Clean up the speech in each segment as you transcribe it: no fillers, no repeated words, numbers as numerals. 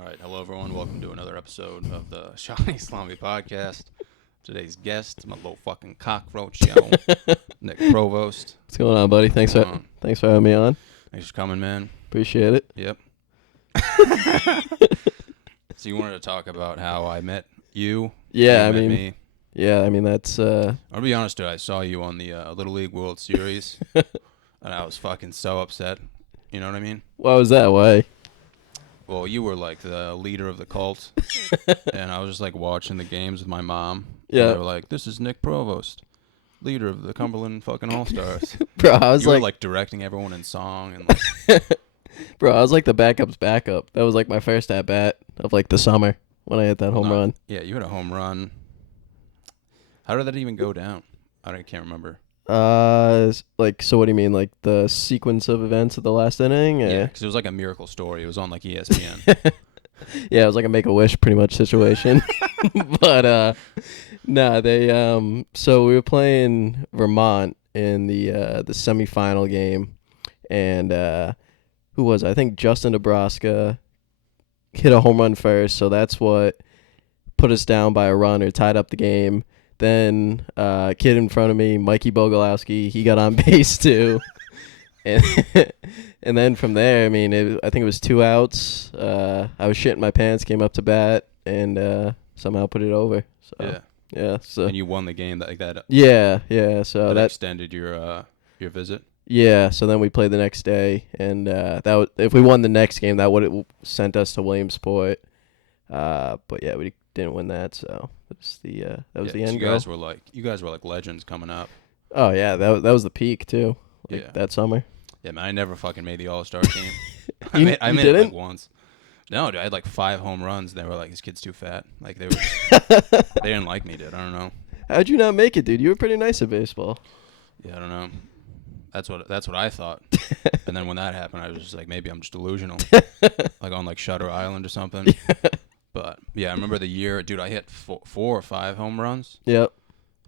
All right, hello everyone. Welcome to another episode of the Shani Islami podcast. Today's guest, my little fucking cockroach, Nick Provost. What's going on, buddy? Thanks for having me on. Thanks for coming, man. Appreciate it. Yep. So you wanted to talk about how I met you? Yeah, you met me. Yeah, I mean that's. I'll be honest, dude. I saw you on the Little League World Series, and I was fucking so upset. You know what I mean? Why was that? Why? Well, you were like the leader of the cult, and I was just like watching the games with my mom. Yeah. And they were like, "This is Nick Provost, leader of the Cumberland fucking All Stars." Bro, I was you were like directing everyone in song and like. Bro, I was like the backup's backup. That was like my first at bat of like the summer when I hit that home run. Yeah, you had a home run. How did that even go down? I can't remember. Like, so what do you mean? Like the sequence of events of the last inning? Yeah, because it was like a miracle story. It was on like ESPN. Yeah, it was like a Make-A-Wish pretty much situation. But they so we were playing Vermont in the semifinal game, and who was it? I think Justin Nebraska hit a home run first, so that's what put us down by a run or tied up the game. Then kid in front of me, Mikey Bogalowski, he got on base too. and and then from there, I mean, I think it was 2 outs. I was shitting my pants, came up to bat, and somehow put it over. So yeah. So and you won the game like that. Yeah. So that extended your visit. Yeah. So then we played the next day, and if we won the next game, that would have sent us to Williamsport. But yeah, we didn't win that, so that was the end goal. You guys were like legends coming up. Oh yeah, that was the peak too. That summer. Yeah, man, I never fucking made the All-Star team. I made it like once. No, dude, I had like 5 home runs. And they were like, "This kid's too fat." Like they didn't like me, dude. I don't know. How'd you not make it, dude? You were pretty nice at baseball. Yeah, I don't know. That's what I thought. And then when that happened, I was just like, maybe I'm just delusional, like on like Shutter Island or something. But yeah, I remember the year, dude. I hit 4 or 5 home runs. Yep.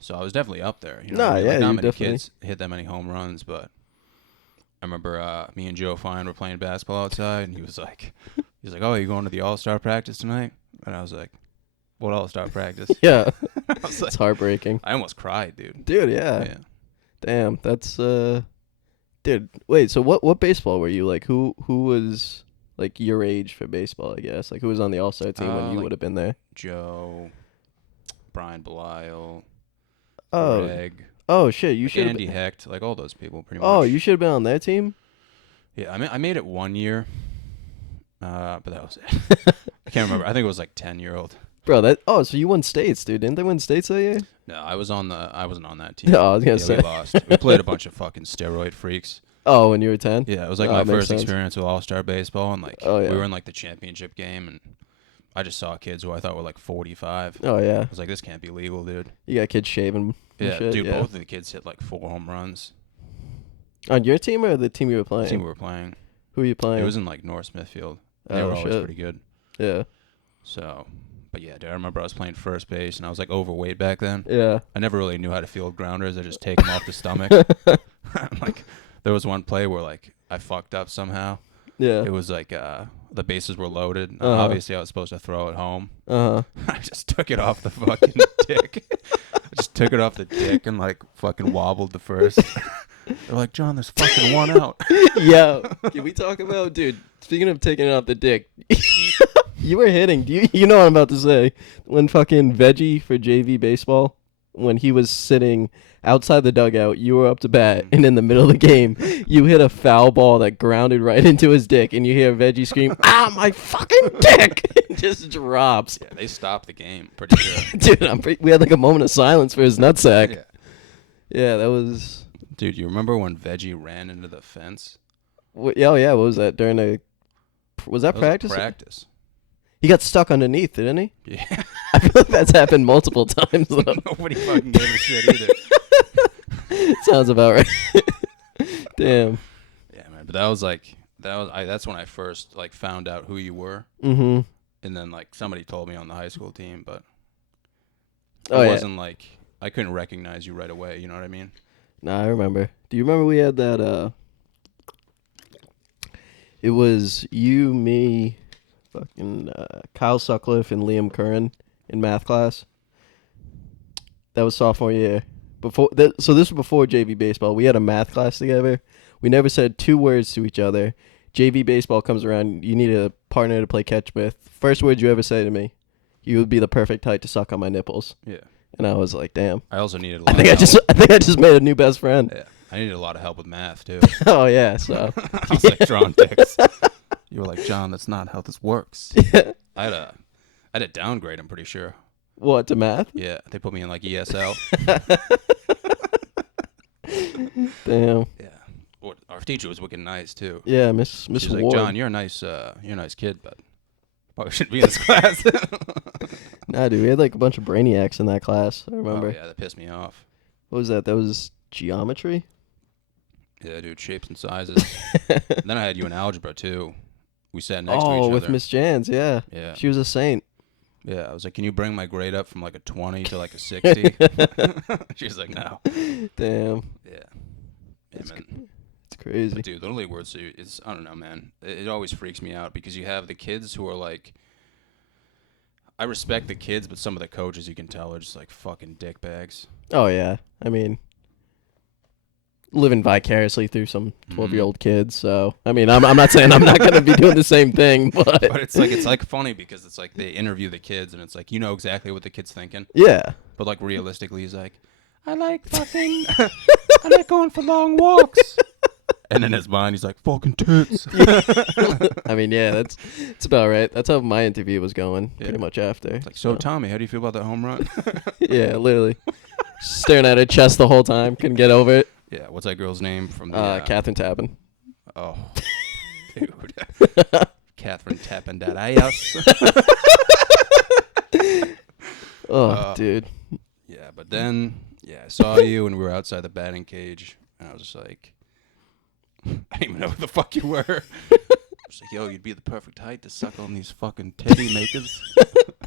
So I was definitely up there. You know, not many definitely kids hit that many home runs, but I remember me and Joe Fine were playing basketball outside, and he was like, "Oh, you going to the All-Star practice tonight?" And I was like, "What All-Star practice?" Yeah. It's like, heartbreaking. I almost cried, dude. Dude, yeah. Damn, that's dude. Wait, so what baseball were you like? Who was like your age for baseball? I guess like who was on the All-Star team when you like would have been there? Joe, Brian Belial, Oh. Greg. Oh shit! You should Andy Hecht, like all those people, pretty much. Oh, you should have been on their team. Yeah, I made it 1 year, but that was it. I can't remember. I think it was like 10-year-old. Bro, so you won states, dude. Didn't they win states that year? No, I wasn't on that team. No, I was gonna say we lost. We played a bunch of fucking steroid freaks. Oh, when you were 10? Yeah, it was like my first experience with All-Star baseball, and like we were in like the championship game, and I just saw kids who I thought were like 45. Oh yeah. I was like, this can't be legal, dude. You got kids shaving. Yeah, shit? dude. Both of the kids hit like 4 home runs. On your team or the team you were playing? The team we were playing. Who were you playing? It was in like North Smithfield. They were always pretty good. Yeah. So, but yeah, dude, I remember I was playing first base, and I was like overweight back then. Yeah. I never really knew how to field grounders. I just take them off the stomach. Like, there was one play where like I fucked up somehow. Yeah. It was like the bases were loaded. Obviously, I was supposed to throw it home. I just took it off the fucking dick. I just took it off the dick and like fucking wobbled the first. They're like, "John, there's fucking 1 out." Yo, can we talk about, dude? Speaking of taking it off the dick, you were hitting. You know what I'm about to say? When fucking Veggie for JV baseball, when he was sitting outside the dugout, you were up to bat, and in the middle of the game, you hit a foul ball that grounded right into his dick, and you hear Veggie scream, "Ah, my fucking dick!" It just drops. Yeah, they stopped the game, pretty sure. Dude, we had like a moment of silence for his nutsack. Yeah, that was... Dude, you remember when Veggie ran into the fence? Oh yeah, what was that? Was that practice? Practice. He got stuck underneath, didn't he? Yeah. I feel like that's happened multiple times. Nobody fucking gave a shit either. Sounds about right. Damn. Yeah, man. But that's when I first like found out who you were. Mm-hmm. And then like somebody told me on the high school team, but it wasn't like I couldn't recognize you right away. You know what I mean? Nah, I remember. Do you remember we had that? It was you, me, fucking Kyle Sutcliffe and Liam Curran in math class. That was sophomore year. So this was before JV baseball. We had a math class together. We never said 2 words to each other. JV baseball comes around. You need a partner to play catch with. First word you ever say to me, you would be the perfect height to suck on my nipples. Yeah. And I was like, damn. I also needed a lot I think I just made a new best friend. Yeah. I needed a lot of help with math, too. Oh, yeah, so. I was like drawing dicks. You were like, John, that's not how this works. Yeah. I had a downgrade, I'm pretty sure. What, to math? Yeah, they put me in like ESL. Damn. Yeah. Well, our teacher was wicked nice, too. Yeah, Miss She's Ward. like, John, you're a nice kid, but probably shouldn't be in this class. Nah, dude, we had like a bunch of brainiacs in that class, I remember. Oh, yeah, that pissed me off. What was that? That was geometry? Yeah, dude, shapes and sizes. Then I had you in algebra, too. We sat next to each other. Oh, with Miss Jans, yeah. Yeah. She was a saint. Yeah, I was like, can you bring my grade up from like a 20 to like a 60? She was like, no. Damn. Yeah. It's man. It's crazy. But dude, the Little League World Series is, I don't know, man. It always freaks me out because you have the kids who are like, I respect the kids, but some of the coaches you can tell are just like fucking dickbags. Oh, yeah. I mean, living vicariously through some 12-year-old kids. So, I mean, I'm not saying I'm not going to be doing the same thing, but. But it's like funny because it's like they interview the kids and it's like, you know exactly what the kid's thinking. Yeah. But like realistically, he's like, I like going for long walks. And in his mind, he's like, fucking tits. I mean, yeah, that's about right. That's how my interview was going pretty much after. It's like, so Tommy, how do you feel about that home run? Yeah, literally. Staring at her chest the whole time. Couldn't get over it. Yeah, what's that girl's name from the... Catherine Tappan. Oh, dude. Catherine Tappan that ass. Dude. Yeah, but then, I saw you and we were outside the batting cage, and I was just like, I didn't even know who the fuck you were. I was like, yo, you'd be the perfect height to suck on these fucking titty makers.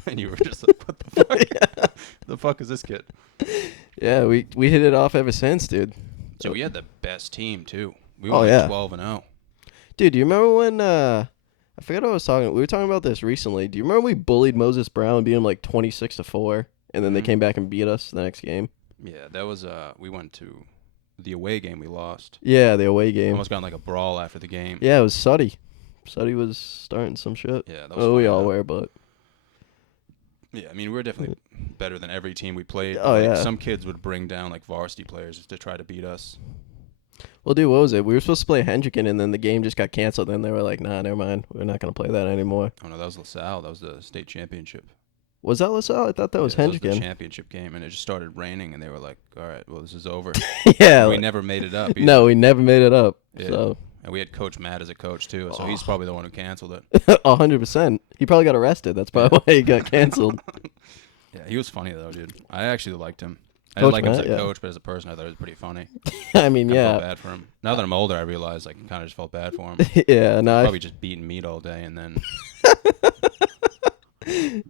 And you were just like, what the fuck? Yeah. The fuck is this kid? Yeah, we hit it off ever since, dude. So we had the best team, too. We Oh, were yeah. 12-0. Dude, do you remember when, I forget what I was talking, we were talking about this recently. Do you remember we bullied Moses Brown and beat him like 26-4, and then they came back and beat us the next game? Yeah, that was, we went to the away game we lost. Yeah, the away game. Almost got in like a brawl after the game. Yeah, it was Suddy. Suddy was starting some shit. Yeah, that was we fun, all though. were, but... Yeah, I mean, we were definitely better than every team we played. Oh, like, yeah. Some kids would bring down like varsity players to try to beat us. Well, dude, what was it? We were supposed to play Hendricken, and then the game just got canceled. Then they were like, nah, never mind. We're not going to play that anymore. Oh, no, that was LaSalle. That was the state championship. Was that LaSalle? I thought that was That was the Hendricken. championship game, and it just started raining, and they were like, all right, well, this is over. Yeah. We never made it up either. No, we never made it up. Yeah. So, And we had Coach Matt as a coach, too, so he's probably the one who canceled it. 100%. He probably got arrested. That's probably why he got canceled. Yeah, he was funny, though, dude. I actually liked him. I Coach didn't like him as Matt, a yeah. coach, but as a person, I thought he was pretty funny. I mean, I felt yeah. bad for him. Now that I'm older, I realize I kind of just felt bad for him. Yeah, no. Probably just beating meat all day, and then...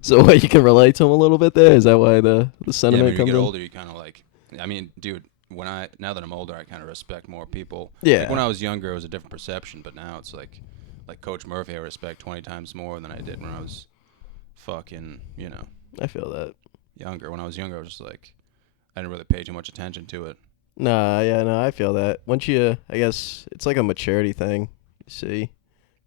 So, what, you can relate to him a little bit there? Is that why the Yeah, sentiment when you comes get in? older, you kind of like... I mean, dude, now that I'm older, I kind of respect more people. Yeah. Like when I was younger, it was a different perception, but now it's like Coach Murphy, I respect 20 times more than I did when I was fucking, I feel that. younger. When I was younger, I was just like, I didn't really pay too much attention to it. Nah, yeah, no, I feel that. Once you, I guess, it's like a maturity thing, you see.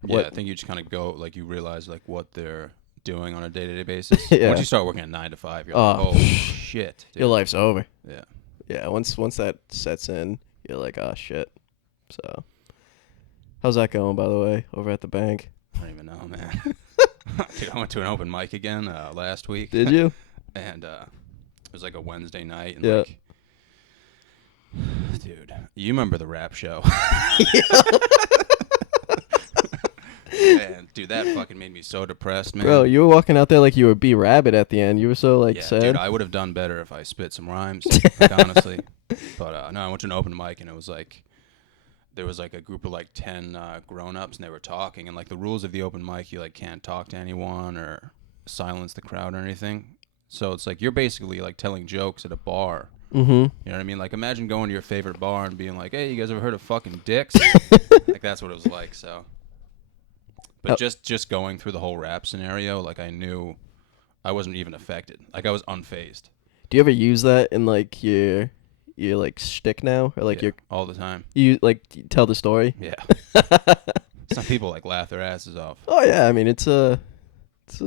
Yeah, I think you just kind of go, like, you realize, like, what they're doing on a day-to-day basis. Yeah. Once you start working at 9 to 5, you're like, oh, shit. Dude. Your life's over. Yeah. Yeah, once that sets in, you're like, oh, shit. So, how's that going, by the way, over at the bank? I don't even know, man. Dude, I went to an open mic again last week. Did you? And it was like a Wednesday night. And Yeah. like, dude, you remember the rap show? Man, dude, that fucking made me so depressed, man. Bro, you were walking out there like you were B Rabbit at the end. You were so, like, yeah, sad. dude, I would have done better if I spit some rhymes, like, honestly. But no, I went to an open mic, and it was like, there was like a group of like 10 grown-ups, and they were talking, and like the rules of the open mic, you like can't talk to anyone or silence the crowd or anything. So it's like you're basically like telling jokes at a bar. Mm-hmm. You know what I mean? Like imagine going to your favorite bar and being like, "Hey, you guys ever heard of fucking dicks?" Like that's what it was like. So But just going through the whole rap scenario, like I knew I wasn't even affected. Like I was unfazed. Do you ever use that in like your like shtick now, or like Yeah, all the time. you like tell the story? Yeah. Some people like laugh their asses off. Oh yeah, I mean it's a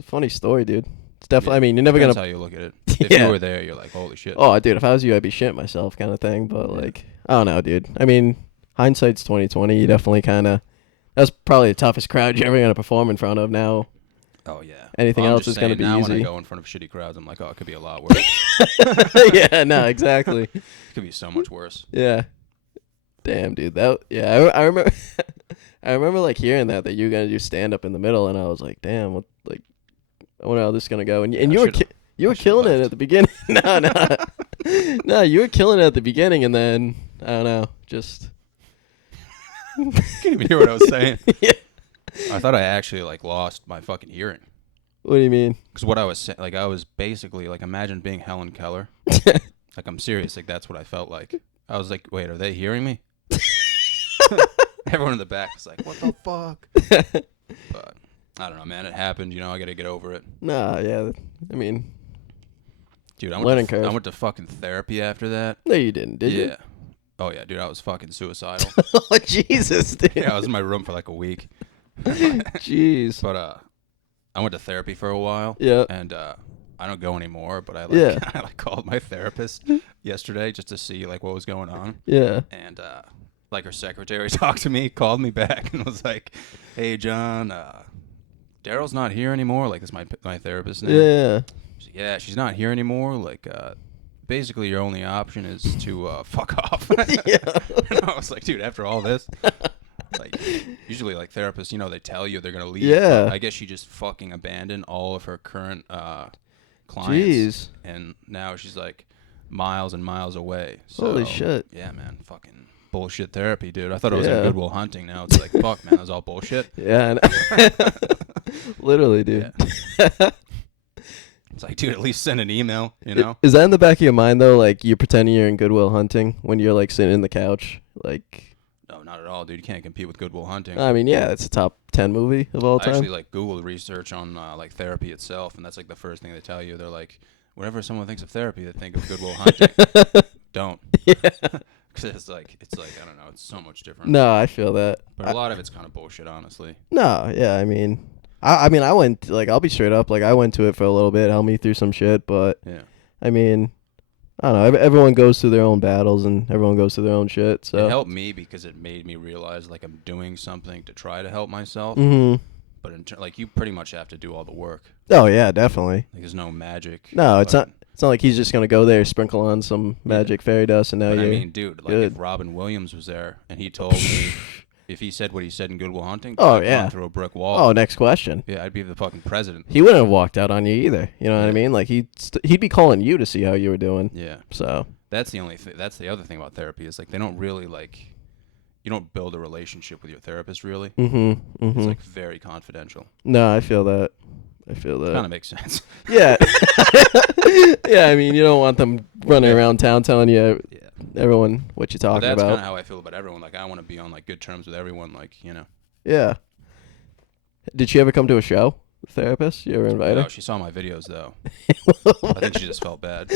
funny story, dude. It's definitely. I mean, you're never Depends gonna. how you look at it. If you were there, you're like, holy shit. Oh, dude, if I was you, I'd be shitting myself, kind of thing. But like, I don't know, dude. I mean, hindsight's 2020. You definitely kind of. That's probably the toughest crowd you're ever gonna perform in front of now. Oh yeah. Anything else is gonna be now easy. When I go in front of shitty crowds, I'm like, oh, it could be a lot worse. Yeah, no, exactly. It could be so much worse. Yeah. Damn, dude. I remember. I remember like hearing that you were gonna do stand up in the middle, and I was like, damn, what like. I wonder how this is gonna go. And you were killing it at the beginning. No, you were killing it at the beginning, and then I don't know, just. Can't even hear what I was saying. Yeah. I thought I actually like lost my fucking hearing. What do you mean? Because what I was saying, like I was basically like, imagine being Helen Keller. Like I'm serious, like that's what I felt like. I was like, wait, are they hearing me? Everyone in the back was like, what the fuck? But I don't know, man. It happened. You know, I got to get over it. Nah, yeah. I mean, dude, I went to fucking therapy after that. No, you didn't, did you? Yeah. Oh, yeah, dude. I was fucking suicidal. Oh, Jesus, dude. Yeah, I was in my room for like a week. Jeez. But I went to therapy for a while. Yeah. And I don't go anymore, but I like called my therapist yesterday just to see like what was going on. Yeah. And like her secretary talked to me, called me back, and was like, "Hey, John, Daryl's not here anymore." Like, this is my therapist's name. Yeah. She's like, yeah, she's not here anymore. Like, basically, your only option is to fuck off. Yeah. And I was like, dude, after all this, like, usually, like, therapists, you know, they tell you they're gonna leave. Yeah. But I guess she just fucking abandoned all of her current clients. Jeez. And now she's like miles and miles away. So, Holy shit. Yeah, man, fucking bullshit therapy, dude. I thought it was in Goodwill Hunting. Now it's like, fuck, man, that was all bullshit. Yeah. Literally, dude. Yeah. It's like, dude, at least send an email, you know? Is that in the back of your mind, though? Like, you're pretending you're in Goodwill Hunting when you're, like, sitting in the couch? Like... No, not at all, dude. You can't compete with Goodwill Hunting. I mean, yeah, it's a top 10 movie of all time. I actually, like, Googled research on, like, therapy itself, and that's, like, the first thing they tell you. They're like, whenever someone thinks of therapy, they think of Goodwill Hunting. Don't. Yeah. Because it's like, I don't know, it's so much different. No, I feel that. But a lot of it's kind of bullshit, honestly. No, yeah, I mean... I mean, I went, like, I'll be straight up. Like, I went to it for a little bit, helped me through some shit, but... Yeah. I mean... I don't know. Everyone goes through their own battles, and everyone goes through their own shit. So it helped me because it made me realize like I'm doing something to try to help myself. Mm-hmm. But like you pretty much have to do all the work. Oh yeah, definitely. Like, there's no magic. No, it's not. It's not like he's just gonna go there, sprinkle on some magic fairy dust, and now you're. I mean, dude, like good. if Robin Williams was there and he told me, if he said what he said in Goodwill Hunting, I'd run through a brick wall. Oh, next question. Yeah, I'd be the fucking president. He wouldn't have walked out on you either. You know what I mean? Like he'd be calling you to see how you were doing. Yeah. So. That's the only thing. That's the other thing about therapy is like they don't really like. You don't build a relationship with your therapist really. Mm-hmm. It's like very confidential. No, I feel that. Kind of makes sense. Yeah. Yeah, I mean, you don't want them running around town telling you everyone what you're talking about. That's kind of how I feel about everyone. Like I want to be on like good terms with everyone. Like Yeah. Did she ever come to a show? The therapist? You ever invite her? No, she saw my videos though. I think she just felt bad.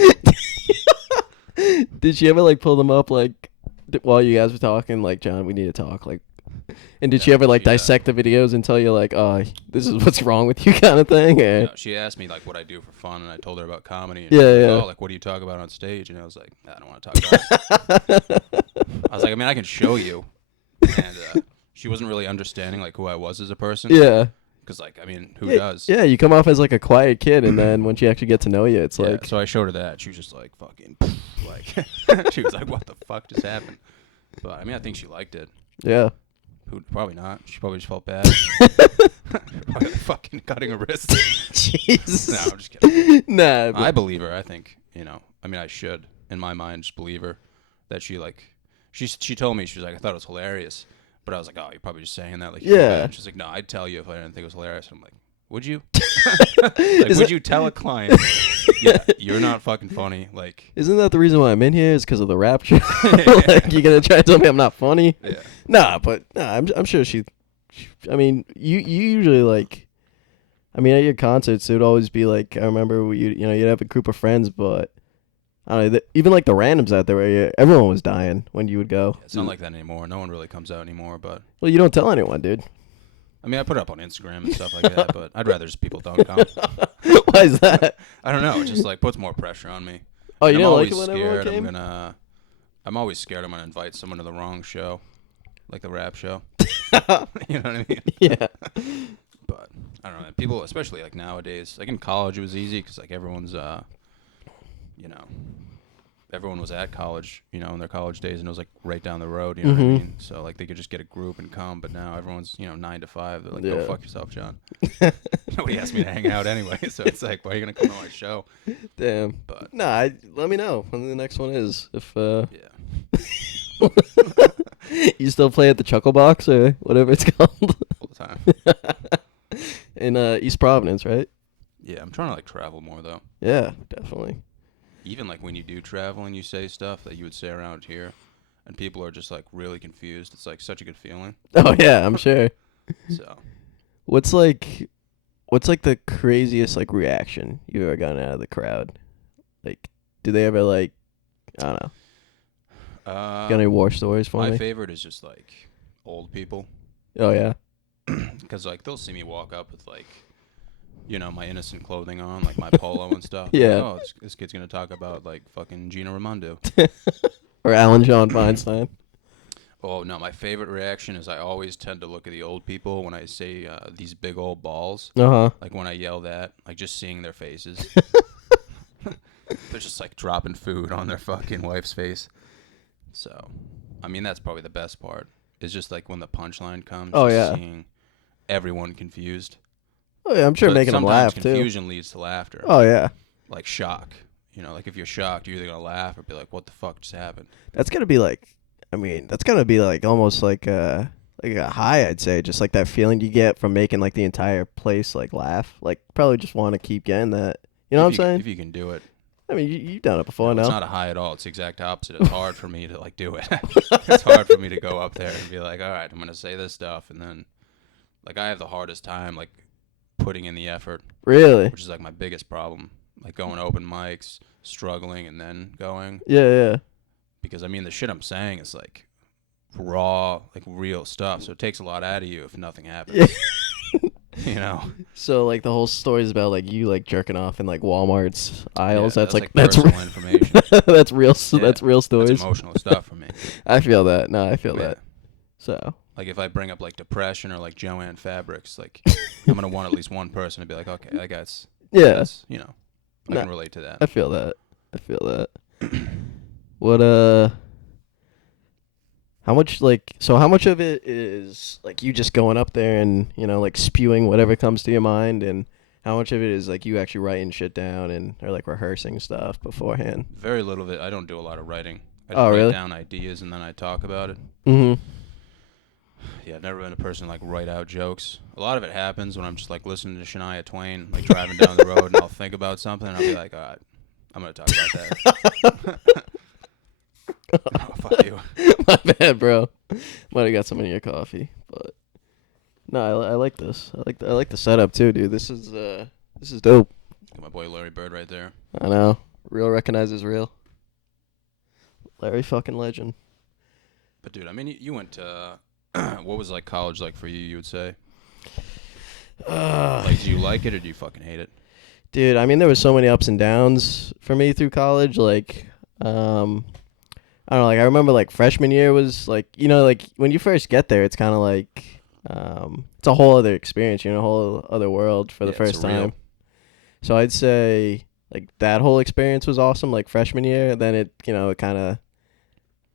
Did she ever like pull them up like while you guys were talking? Like, John, we need to talk. Like, and did she ever like dissect the videos and tell you like, oh, this is what's wrong with you, kind of thing? Or? No, she asked me like what I do for fun, and I told her about comedy. And yeah, she was yeah. Like, oh, like what do you talk about on stage? And I was like, I don't want to talk about it. I was like, I mean, I can show you. And she wasn't really understanding like who I was as a person. Yeah. Because, like, I mean, who does? Yeah, you come off as, like, a quiet kid, and then once you actually get to know you, it's like... So I showed her that. She was just like, fucking... like, she was like, what the fuck just happened? But, I mean, I think she liked it. Yeah. Probably not. She probably just felt bad. Probably fucking cutting her wrist. Jesus. No, I'm just kidding. Nah. I believe her. I think, I mean, I should, in my mind, just believe her. That she, like... She told me, she was like, I thought it was hilarious. But I was like, oh, you're probably just saying that. Like, yeah. She's like, no, I'd tell you if I didn't think it was hilarious. I'm like, would you? Like, would you tell a client, yeah, you're not fucking funny? Like, isn't that the reason why I'm in here? Is because of the rap show? Like, you're gonna try to tell me I'm not funny? Yeah. Nah, I'm sure she I mean, you usually like. I mean, at your concerts, it would always be like I remember you'd have a group of friends, but I don't know, even like the randoms out there, everyone was dying when you would go. Yeah, it's not like that anymore. No one really comes out anymore, but Well, you don't tell anyone, dude. I mean, I put it up on Instagram and stuff like that, but I'd rather just people don't come. Why is that? I don't know. It just like puts more pressure on me. Oh, And you I'm didn't like always it when everyone scared came? I'm always scared I'm gonna invite someone to the wrong show, like the rap show. You know what I mean? Yeah. But I don't know. People, especially like nowadays, like in college, it was easy because like everyone's, you know, everyone was at college, you know, in their college days, and it was like right down the road. You know what I mean? So like they could just get a group and come. But now everyone's 9 to 5. They're like, go fuck yourself, John. Nobody asked me to hang out anyway, so it's like, why are you gonna come to my show? Damn. But Nah, let me know when the next one is. If yeah, you still play at the Chuckle Box or whatever it's called. all the time. In East Providence, right? Yeah, I'm trying to like travel more though. Yeah, definitely. Even like when you do travel and you say stuff that you would say around here, and people are just like really confused. It's like such a good feeling. Oh yeah, I'm sure. So What's like the craziest like reaction you ever gotten out of the crowd? Like, do they ever like, I don't know. Got any war stories for my me? favorite is just like old people, Oh yeah. because like they'll see me walk up with like, my innocent clothing on, like my polo and stuff. Yeah. Like, oh, this kid's gonna talk about like fucking Gina Raimondo. Or Alan John Feinstein. Oh no, my favorite reaction is I always tend to look at the old people when I say these big old balls. Uh-huh. Like when I yell that, like just seeing their faces. They're just like dropping food on their fucking wife's face. So, I mean, that's probably the best part. Is just like when the punchline comes. Oh, just yeah. Seeing everyone confused. Oh yeah, I'm sure But making them laugh too. confusion leads to laughter. Oh yeah. Like shock. Like if you're shocked, you're either gonna laugh or be like, "What the fuck just happened?" That's gotta be like, I mean, that's gotta be like almost like a high, I'd say. Just like that feeling you get from making like the entire place like laugh. Like probably just want to keep getting that. You know what I'm saying? If you can do it. I mean, you've done it before, No, no? it's not a high at all. It's the exact opposite. It's hard for me to like do it. It's hard for me to go up there and be like, all right, I'm gonna say this stuff, and then like I have the hardest time like putting in the effort, Really? which is like my biggest problem. Like going to open mics, struggling, and then going. Yeah. Because I mean, the shit I'm saying is like raw, like real stuff. So it takes a lot out of you if nothing happens. So like the whole story is about like you like jerking off in like Walmart's aisles. Yeah, that's like personal information. that's real. Yeah, that's real stories. That's emotional stuff for me. I feel that. No, I feel Yeah. that. So Like if I bring up like depression or like Joanne Fabrics, like I'm gonna want at least one person to be like, okay, that guy's that's, I can relate to that. I feel that. What how much of it is like you just going up there and like spewing whatever comes to your mind, and how much of it is like you actually writing shit down and or like rehearsing stuff beforehand? Very little of it. I don't do a lot of writing. I just really? write down ideas and then I talk about it. Mm-hmm. Yeah, I've never been a person to like write out jokes. A lot of it happens when I'm just like listening to Shania Twain, like driving down the road, and I'll think about something and I'll be like, all right, I'm gonna talk about that. Oh, fuck you. My bad, bro. Might have got some in your coffee, but no, I like this. I like the setup too, dude. This is dope. Got my boy Larry Bird right there. I know. Real recognizes real. Larry fucking legend. But dude, I mean, you went to what was like college like for you? You would say. Like, do you like it or do you fucking hate it? Dude, I mean, there was so many ups and downs for me through college. Like, I don't know. Like, I remember like freshman year was like, like when you first get there, it's kind of like, it's a whole other experience, a whole other world for the first time. So I'd say like that whole experience was awesome. Like freshman year, then it, it kind of,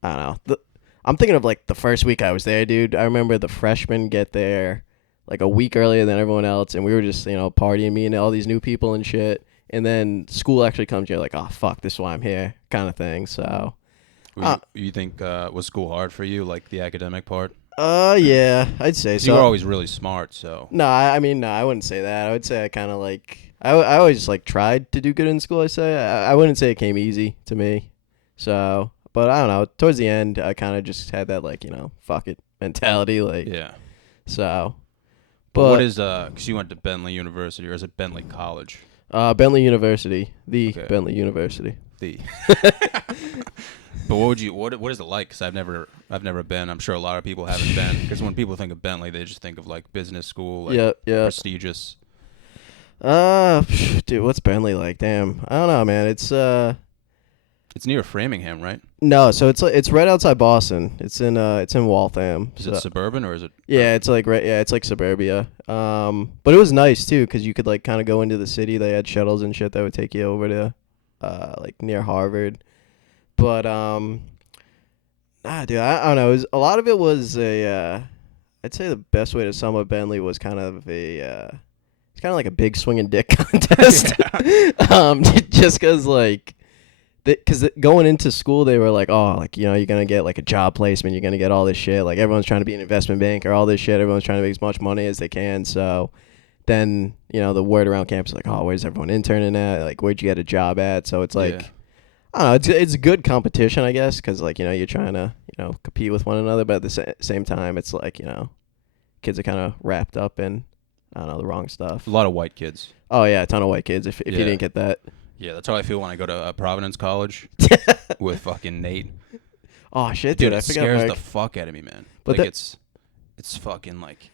I don't know. I'm thinking of like the first week I was there, dude. I remember the freshmen get there like a week earlier than everyone else, and we were just, partying, me and all these new people and shit. And then school actually comes, you're like, oh, fuck, this is why I'm here, kind of thing. So. You think was school hard for you, like the academic part? Yeah, I'd say so. You were always really smart, so. No, I mean, no, I wouldn't say that. I would say I kind of like, I always like tried to do good in school, I'd say. I wouldn't say it came easy to me. So, but I don't know. Towards the end, I kind of just had that like, fuck it mentality. Like, yeah. So, But what but is because you went to Bentley University, or is it Bentley College? Bentley University, the Okay. Bentley University. The. But what is it like? Because I've never been. I'm sure a lot of people haven't been. Because when people think of Bentley, they just think of like business school, like Yeah. prestigious. Dude, what's Bentley like? Damn, I don't know, man. It's near Framingham, right? No, so it's right outside Boston. It's in Waltham. Is it suburban or is it? Yeah, it's like it's like suburbia. But it was nice too because you could like kind of go into the city. They had shuttles and shit that would take you over to, like near Harvard. But dude, I don't know. A lot of it was I'd say the best way to sum up Bentley was kind of it's kind of like a big swinging dick contest. Just because like. Because going into school, they were like, oh, like, you know, you're going to get, like, a job placement. You're going to get all this shit. Like, everyone's trying to be an investment banker, all this shit. Everyone's trying to make as much money as they can. So then, you know, the word around campus is like, oh, where's everyone interning at? Like, where'd you get a job at? So it's like, I don't know. It's good competition, I guess, because, like, you know, you're trying to, you know, compete with one another. But at the same time, it's like, you know, kids are kind of wrapped up in, I don't know, the wrong stuff. A lot of white kids. Oh, yeah, a ton of white kids if you didn't get that. Yeah, that's how I feel when I go to Providence College with fucking Nate. Oh shit, dude! I It forgot, scares Mark. the fuck out of me, man. But like it's fucking like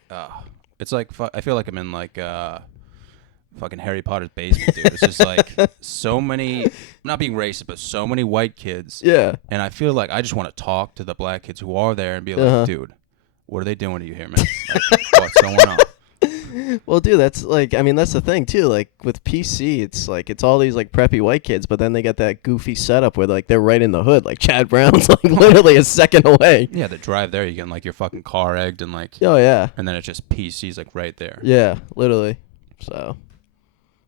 it's like I feel like I'm in like fucking Harry Potter's basement, dude. It's just like so many. I'm not being racist, but so many white kids. Yeah. And I feel like I just want to talk to the black kids who are there and be like, dude, what are they doing to you here, man? Like, what's going on? Well, dude, that's like, I mean, that's the thing too. Like with PC, it's like it's all these like preppy white kids, but then they got that goofy setup where like they're right in the hood. Like Chad Brown's like literally a second away. Yeah, the drive there, you get like your fucking car egged and like. Oh yeah. And then it's just PC's like right there. Yeah, literally. So.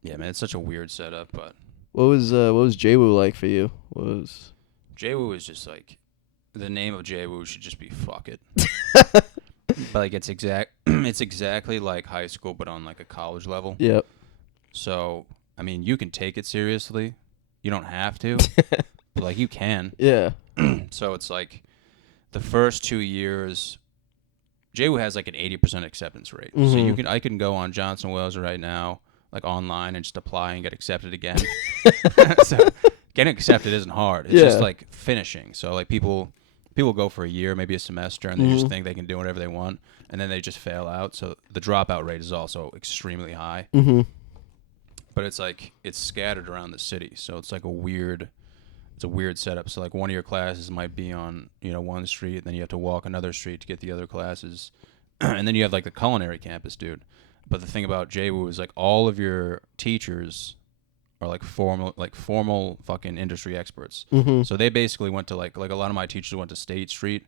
Yeah, man, it's such a weird setup, but. What was JWU like for you? JWU is just like, the name of JWU should just be fuck it. But like it's exactly like high school, but on like a college level. Yep. So I mean, you can take it seriously. You don't have to, but like you can. Yeah. So it's like the first 2 years, JWU has like an 80% acceptance rate. So I can go on Johnson Wales right now, like online, and just apply and get accepted again. So getting accepted isn't hard. It's just like finishing. So like people go for a year, maybe a semester, and they just think they can do whatever they want, and then they just fail out. So the dropout rate is also extremely high. Mm-hmm. But it's like it's scattered around the city, so it's like a weird setup. So like one of your classes might be on one street, then you have to walk another street to get the other classes, and then you have like the culinary campus, dude. But the thing about JWU is like all of your teachers are like formal fucking industry experts. Mm-hmm. So they basically went to like a lot of my teachers went to State Street,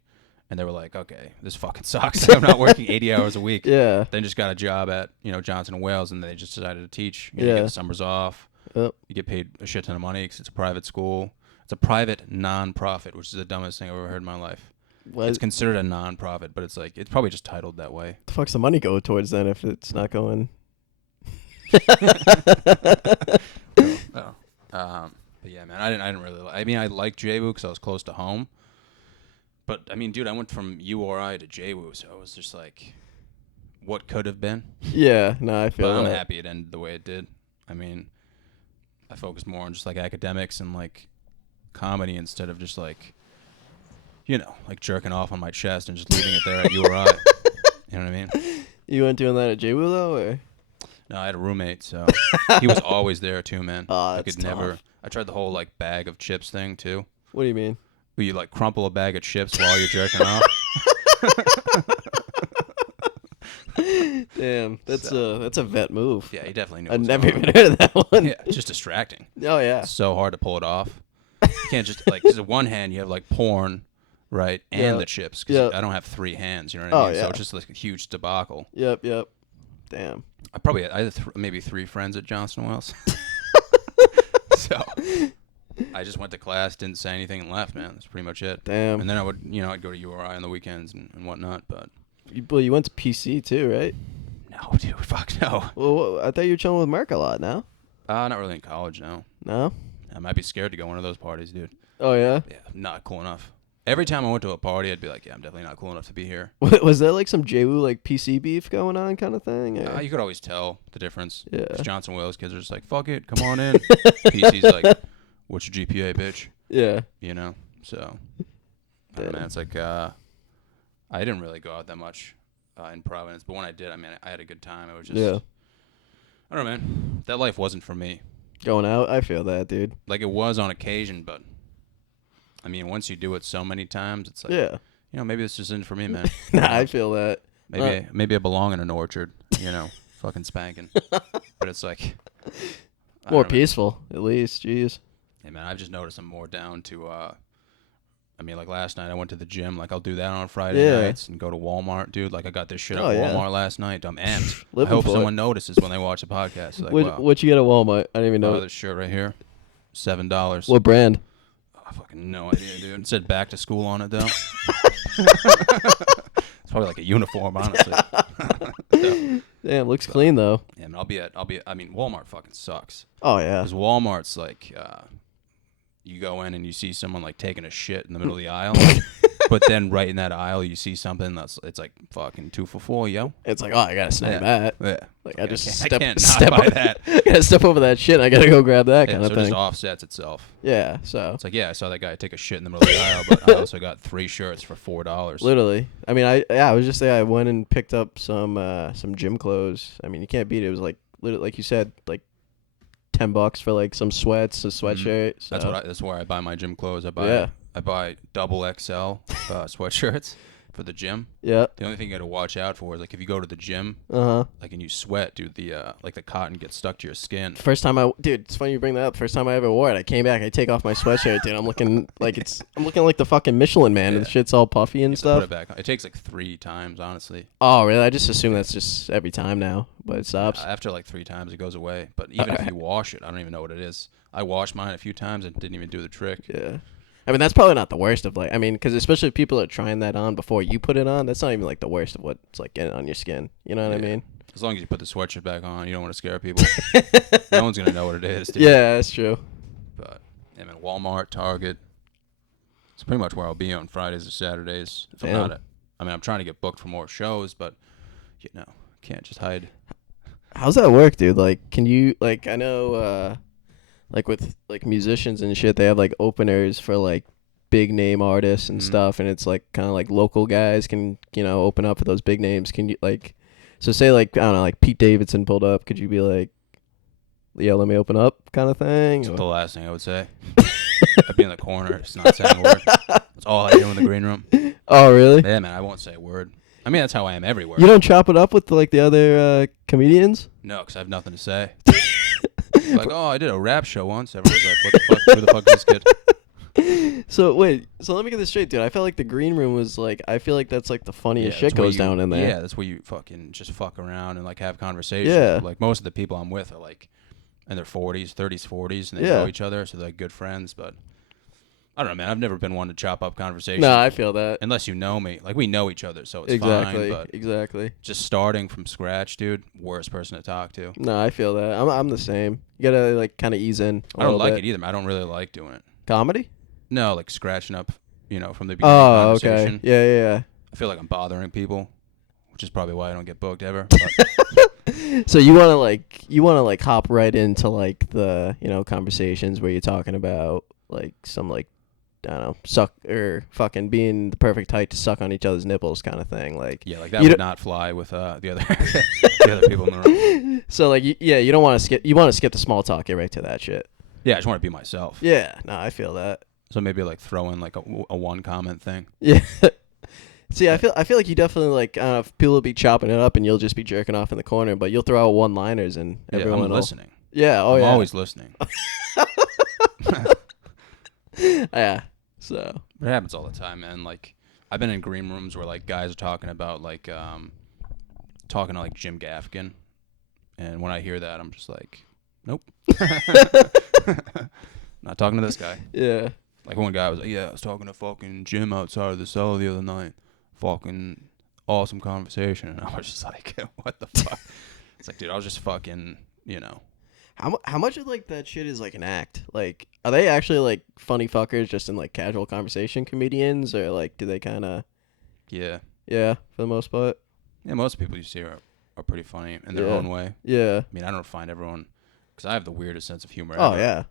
and they were like, okay, this fucking sucks. I'm not working 80 hours a week. Yeah. Then just got a job at Johnson and Wales, and they just decided to teach. You get the summers off. Yep. You get paid a shit ton of money because it's a private school. It's a private non-profit, which is the dumbest thing I've ever heard in my life. What? It's considered a non-profit, but it's like it's probably just titled that way. The fuck's the money go towards then if it's not going? But yeah, man, I didn't really. I mean, I liked JWU because I was close to home. But I mean, dude, I went from URI to JWU, so it was just like, what could have been. Yeah, no, I feel. But I'm that. happy it ended the way it did. I mean, I focused more on just like academics and like comedy instead of just like, like jerking off on my chest and just leaving it there at URI. You know what I mean? You weren't doing that at JWU though, or? No, I had a roommate, so he was always there too, man. Oh, I that's could never. tough. I tried the whole like bag of chips thing too. What do you mean? Where you like crumple a bag of chips while you're jerking off. Damn, that's a vet move. Yeah, he definitely knew. I've never even heard of that one. Yeah, it's just distracting. Oh yeah. It's so hard to pull it off. You can't just like, because on one hand you have like porn, right, and the chips. Because I don't have 3 hands. You know what I mean? Yeah. So it's just like a huge debacle. Yep. Damn. I had maybe 3 friends at Johnson Wells. So I just went to class, didn't say anything, and left, man. That's pretty much it. Damn. And then I would, I'd go to URI on the weekends and whatnot, but. You went to PC too, right? No, dude, fuck no. Well, I thought you were chilling with Mark a lot now. Not really in college, no. No? I might be scared to go one of those parties, dude. Oh, yeah? Yeah, not cool enough. Every time I went to a party, I'd be like, yeah, I'm definitely not cool enough to be here. Was there like some JWU like PC beef going on kind of thing? You could always tell the difference. Yeah. Because Johnson Wales kids are just like, fuck it, come on in. PC's like, what's your GPA, bitch? Yeah. You know? So, I don't know, man. It's like, I didn't really go out that much in Providence. But when I did, I mean, I had a good time. It was just, I don't know, man. That life wasn't for me. Going out, I feel that, dude. Like, it was on occasion, but, I mean, once you do it so many times, it's like, you know, maybe this isn't for me, man. Nah, I feel that. Maybe I belong in an orchard, you know, fucking spanking. But it's like... More peaceful, at least. Jeez. Hey, man, I've just noticed I'm more down to... I mean, like, last night I went to the gym. Like, I'll do that on Friday nights and go to Walmart. Dude, like, I got this shit at Walmart last night. I'm amped. I hope someone notices when they watch the podcast. Like, wow. What'd you get at Walmart? I didn't even know. This shirt right here. $7. What brand? I fucking no idea, dude. It said back to school on it, though. It's probably like a uniform, honestly. So, damn, looks clean, though. Yeah, man, I mean, Walmart fucking sucks. Oh, yeah. Because Walmart's like... you go in and you see someone like taking a shit in the middle of the aisle, but then right in that aisle you see something it's like fucking 2 for $4, yo. It's like, oh, I gotta snag that. Yeah. Like I just I can't not buy that. I gotta step over that shit. And I gotta go grab that kind of so thing. It just offsets itself. Yeah. So it's like, yeah, I saw that guy take a shit in the middle of the aisle, but I also got 3 shirts for $4. Literally. I mean, I was just there. I went and picked up some gym clothes. I mean, you can't beat it. It was like literally, like you said, like $10 for like some sweats, a sweatshirt. So. That's where I buy my gym clothes. I buy double XL sweatshirts for the gym. Yeah. The only thing you got to watch out for is like if you go to the gym, like and you sweat, dude, the like the cotton gets stuck to your skin. First time dude, it's funny you bring that up. First time I ever wore it, I came back, I take off my sweatshirt, dude. I'm looking like the fucking Michelin Man, and the shit's all puffy and stuff. Put it back. It takes like 3 times, honestly. Oh, really? I just assume that's just every time now, but it stops. After like 3 times, it goes away. But even if you wash it, I don't even know what it is. I washed mine a few times and didn't even do the trick. Yeah. I mean, that's probably not the worst of like, I mean, because especially if people are trying that on before you put it on, that's not even like the worst of what's like getting on your skin. You know what I mean? As long as you put the sweatshirt back on, you don't want to scare people. No one's going to know what it is, dude. Yeah, that's true. But, I mean, Walmart, Target, it's pretty much where I'll be on Fridays or Saturdays. If I'm not I mean, I'm trying to get booked for more shows, but, you know, can't just hide. How's that work, dude? Like, can you, like, I know, like with like musicians and shit, they have like openers for like big name artists and stuff, and it's like kind of like local guys can, you know, open up for those big names. Can you like, so say like, I don't know, like Pete Davidson pulled up, could you be like, yo, let me open up kind of thing? That's the last thing I would say. I'd be in the corner just not saying a word. That's all I do in the green room. Oh, really? Yeah, man, I won't say a word. I mean, that's how I am everywhere. You don't chop it up with like the other comedians? No, because I have nothing to say. Like, oh, I did a rap show once. Everyone's like, what the fuck? Who the fuck is this kid? So wait, so let me get this straight, dude. I felt like the green room was like, I feel like that's like the funniest shit goes down in there. Yeah, that's where you fucking just fuck around and like have conversations. Yeah. Like most of the people I'm with are like in their 40s, 30s, 40s, and they know each other, so they're like good friends. But I don't know, man. I've never been one to chop up conversation. No, I feel that. Unless you know me. Like, we know each other, so it's exactly, fine. But exactly. Just starting from scratch, dude, worst person to talk to. No, I feel that. I'm the same. You gotta, like, kind of ease in I don't like it either, man. I don't really like doing it. Comedy? No, like, scratching up, you know, from the beginning of the conversation. Okay. Yeah. I feel like I'm bothering people, which is probably why I don't get booked ever. So you want to, like, hop right into, like, the, you know, conversations where you're talking about, like, some, like, I don't know, suck or fucking being the perfect height to suck on each other's nipples kind of thing. Like, yeah, like that would not fly with the other the other people in the room. So like, you don't want to skip. You want to skip the small talk, get right to that shit. Yeah, I just want to be myself. Yeah, no, I feel that. So maybe like throw in like a one comment thing. Yeah. See, I feel like you definitely like people will be chopping it up and you'll just be jerking off in the corner, but you'll throw out one-liners and everyone I'm listening. Yeah, I'm always listening. Yeah. So it happens all the time, man. Like, I've been in green rooms where like guys are talking about like talking to like Jim Gaffigan, and when I hear that, I'm just like, nope, not talking to this guy. Yeah. Like one guy was like, yeah, I was talking to fucking Jim outside of the cellar the other night. Fucking awesome conversation, and I was just like, what the fuck? It's like, dude, I was just fucking, you know. How much of like that shit is like an act? Like, are they actually like funny fuckers just in like casual conversation comedians, or like do they kind of? Yeah. Yeah, for the most part. Yeah, most people you see are pretty funny in their Yeah. own way. Yeah. I mean, I don't find everyone, because I have the weirdest sense of humor Oh ever. yeah.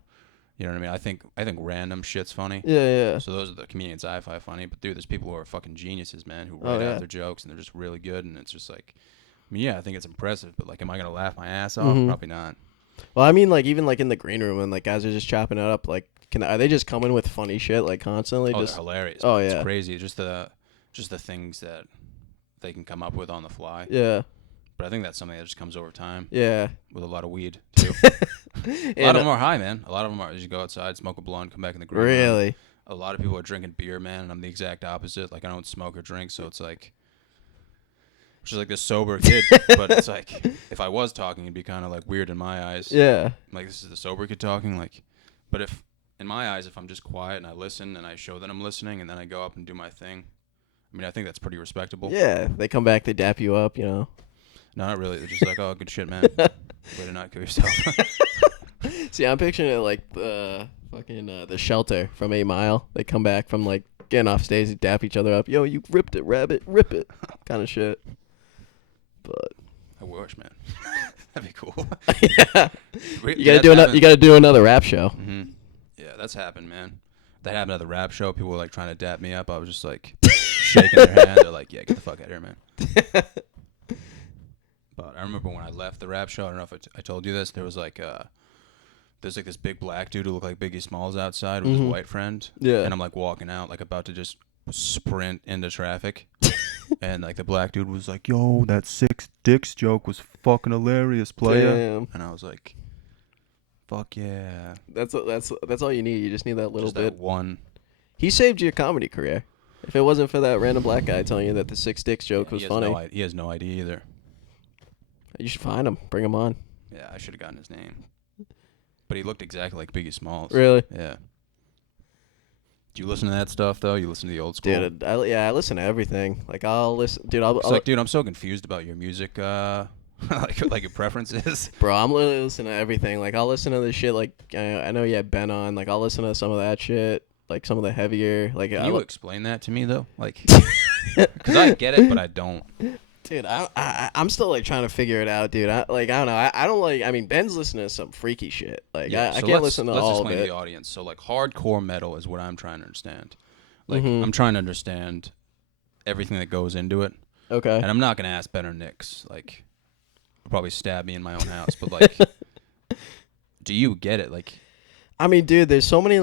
You know what I mean? I think random shit's funny. Yeah, yeah. So those are the comedians I find funny. But dude, there's people who are fucking geniuses, man, who Oh, write yeah. out their jokes and they're just really good. And it's just like, I mean, yeah, I think it's impressive. But like, am I gonna laugh my ass off? Mhm. Probably not. Well, I mean, like even like in the green room when like guys are just chopping it up, like are they just coming with funny shit like constantly? Oh, Just they're hilarious. Oh, It's yeah. crazy. Just the things that they can come up with on the fly. yeah, But I think that's something that just comes over time yeah. with a lot of weed too. A lot of them are high, man. A lot of them are. You go outside, smoke a blunt, come back in the green room. Really? A lot of people are drinking beer, man, and I'm the exact opposite. Like I don't smoke or drink, so it's like, which is like this sober kid. But it's like, if I was talking, it'd be kind of like weird in my eyes. Yeah. Like this is the sober kid talking. Like, but if in my eyes, if I'm just quiet and I listen and I show that I'm listening, and then I go up and do my thing, I mean, I think that's pretty respectable. Yeah. They come back, they dap you up, No, not really. They're just like, oh, good shit, man. Way to not kill yourself. See, I'm picturing it like the fucking the Shelter from 8 Mile. They come back from like getting off stage, they dap each other up. Yo, you ripped it, rabbit, rip it, kind of shit. But I wish, man. That'd be cool. yeah, You you gotta do another rap show. Mm-hmm. Yeah, that's happened, man. That happened at the rap show. People were like trying to dap me up. I was just like shaking their hand. They're like, "Yeah, get the fuck out of here, man." But I remember when I left the rap show. I don't know if I told you this. There was like there's like this big black dude who looked like Biggie Smalls outside with his white friend. Yeah. And I'm like walking out, like about to just sprint into traffic. And like the black dude was like, "Yo, that 6 dicks joke was fucking hilarious, playa." Damn. And I was like, "Fuck yeah." That's all you need. You just need that little Just bit. that one. He saved your comedy career. If it wasn't for that random black guy telling you that the 6 dicks joke was funny, he has no idea either. you should find him, bring him on. Yeah, I should have gotten his name. But he looked exactly like Biggie Smalls. Really? Yeah. Do you listen to that stuff though? You listen to the old school? Dude, I listen to everything. Like I'll listen, dude. I'll Like, dude, I'm so confused about your music, like your preferences. bro, I'm literally listening to everything. Like I'll listen to the shit. Like I know you had Ben on. Like I'll listen to some of that shit. Like some of the heavier. Like Can you explain that to me though? Like, because I get it, but I don't. Dude, I'm still like trying to figure it out, dude. I don't know. I don't like. I mean, Ben's listening to some freaky shit. Like Yeah, I so can't listen to let's all of explain to it. the audience. So like hardcore metal is what I'm trying to understand. Like Mhm. I'm trying to understand everything that goes into it. Okay. And I'm not gonna ask Ben or Nick's. Like, they'll probably stab me in my own house. But like, do you get it? Like, I mean, dude, there's so many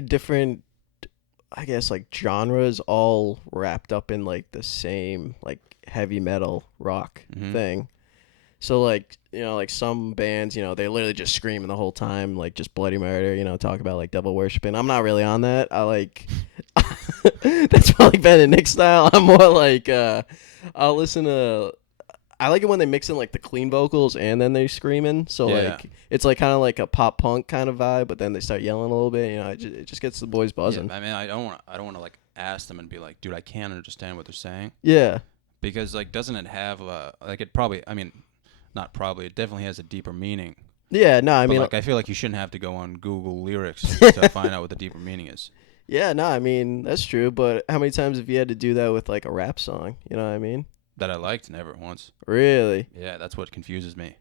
different, I guess, like genres all wrapped up in like the same like heavy metal rock Mhm. thing. So like, like some bands, they literally just screaming the whole time, like just bloody murder, talk about like devil worshiping. I'm not really on that. I like that's probably Ben and Nick style. I'm more like I'll listen to I like it when they mix in like the clean vocals and then they're screaming. So Yeah. like it's like kind of like a pop punk kind of vibe, but then they start yelling a little bit. It just gets the boys buzzing. yeah, I mean, I don't want to like ask them and be like, dude, I can't understand what they're saying, Yeah. because like, doesn't it have like it probably? I mean, not probably. It definitely has a deeper meaning. Yeah. No, I But mean, like, I feel like you shouldn't have to go on Google lyrics to find out what the deeper meaning is. yeah. No, I mean that's true. But how many times have you had to do that with like a rap song? You know what I mean? That I liked, never once. Really? Yeah, that's what confuses me.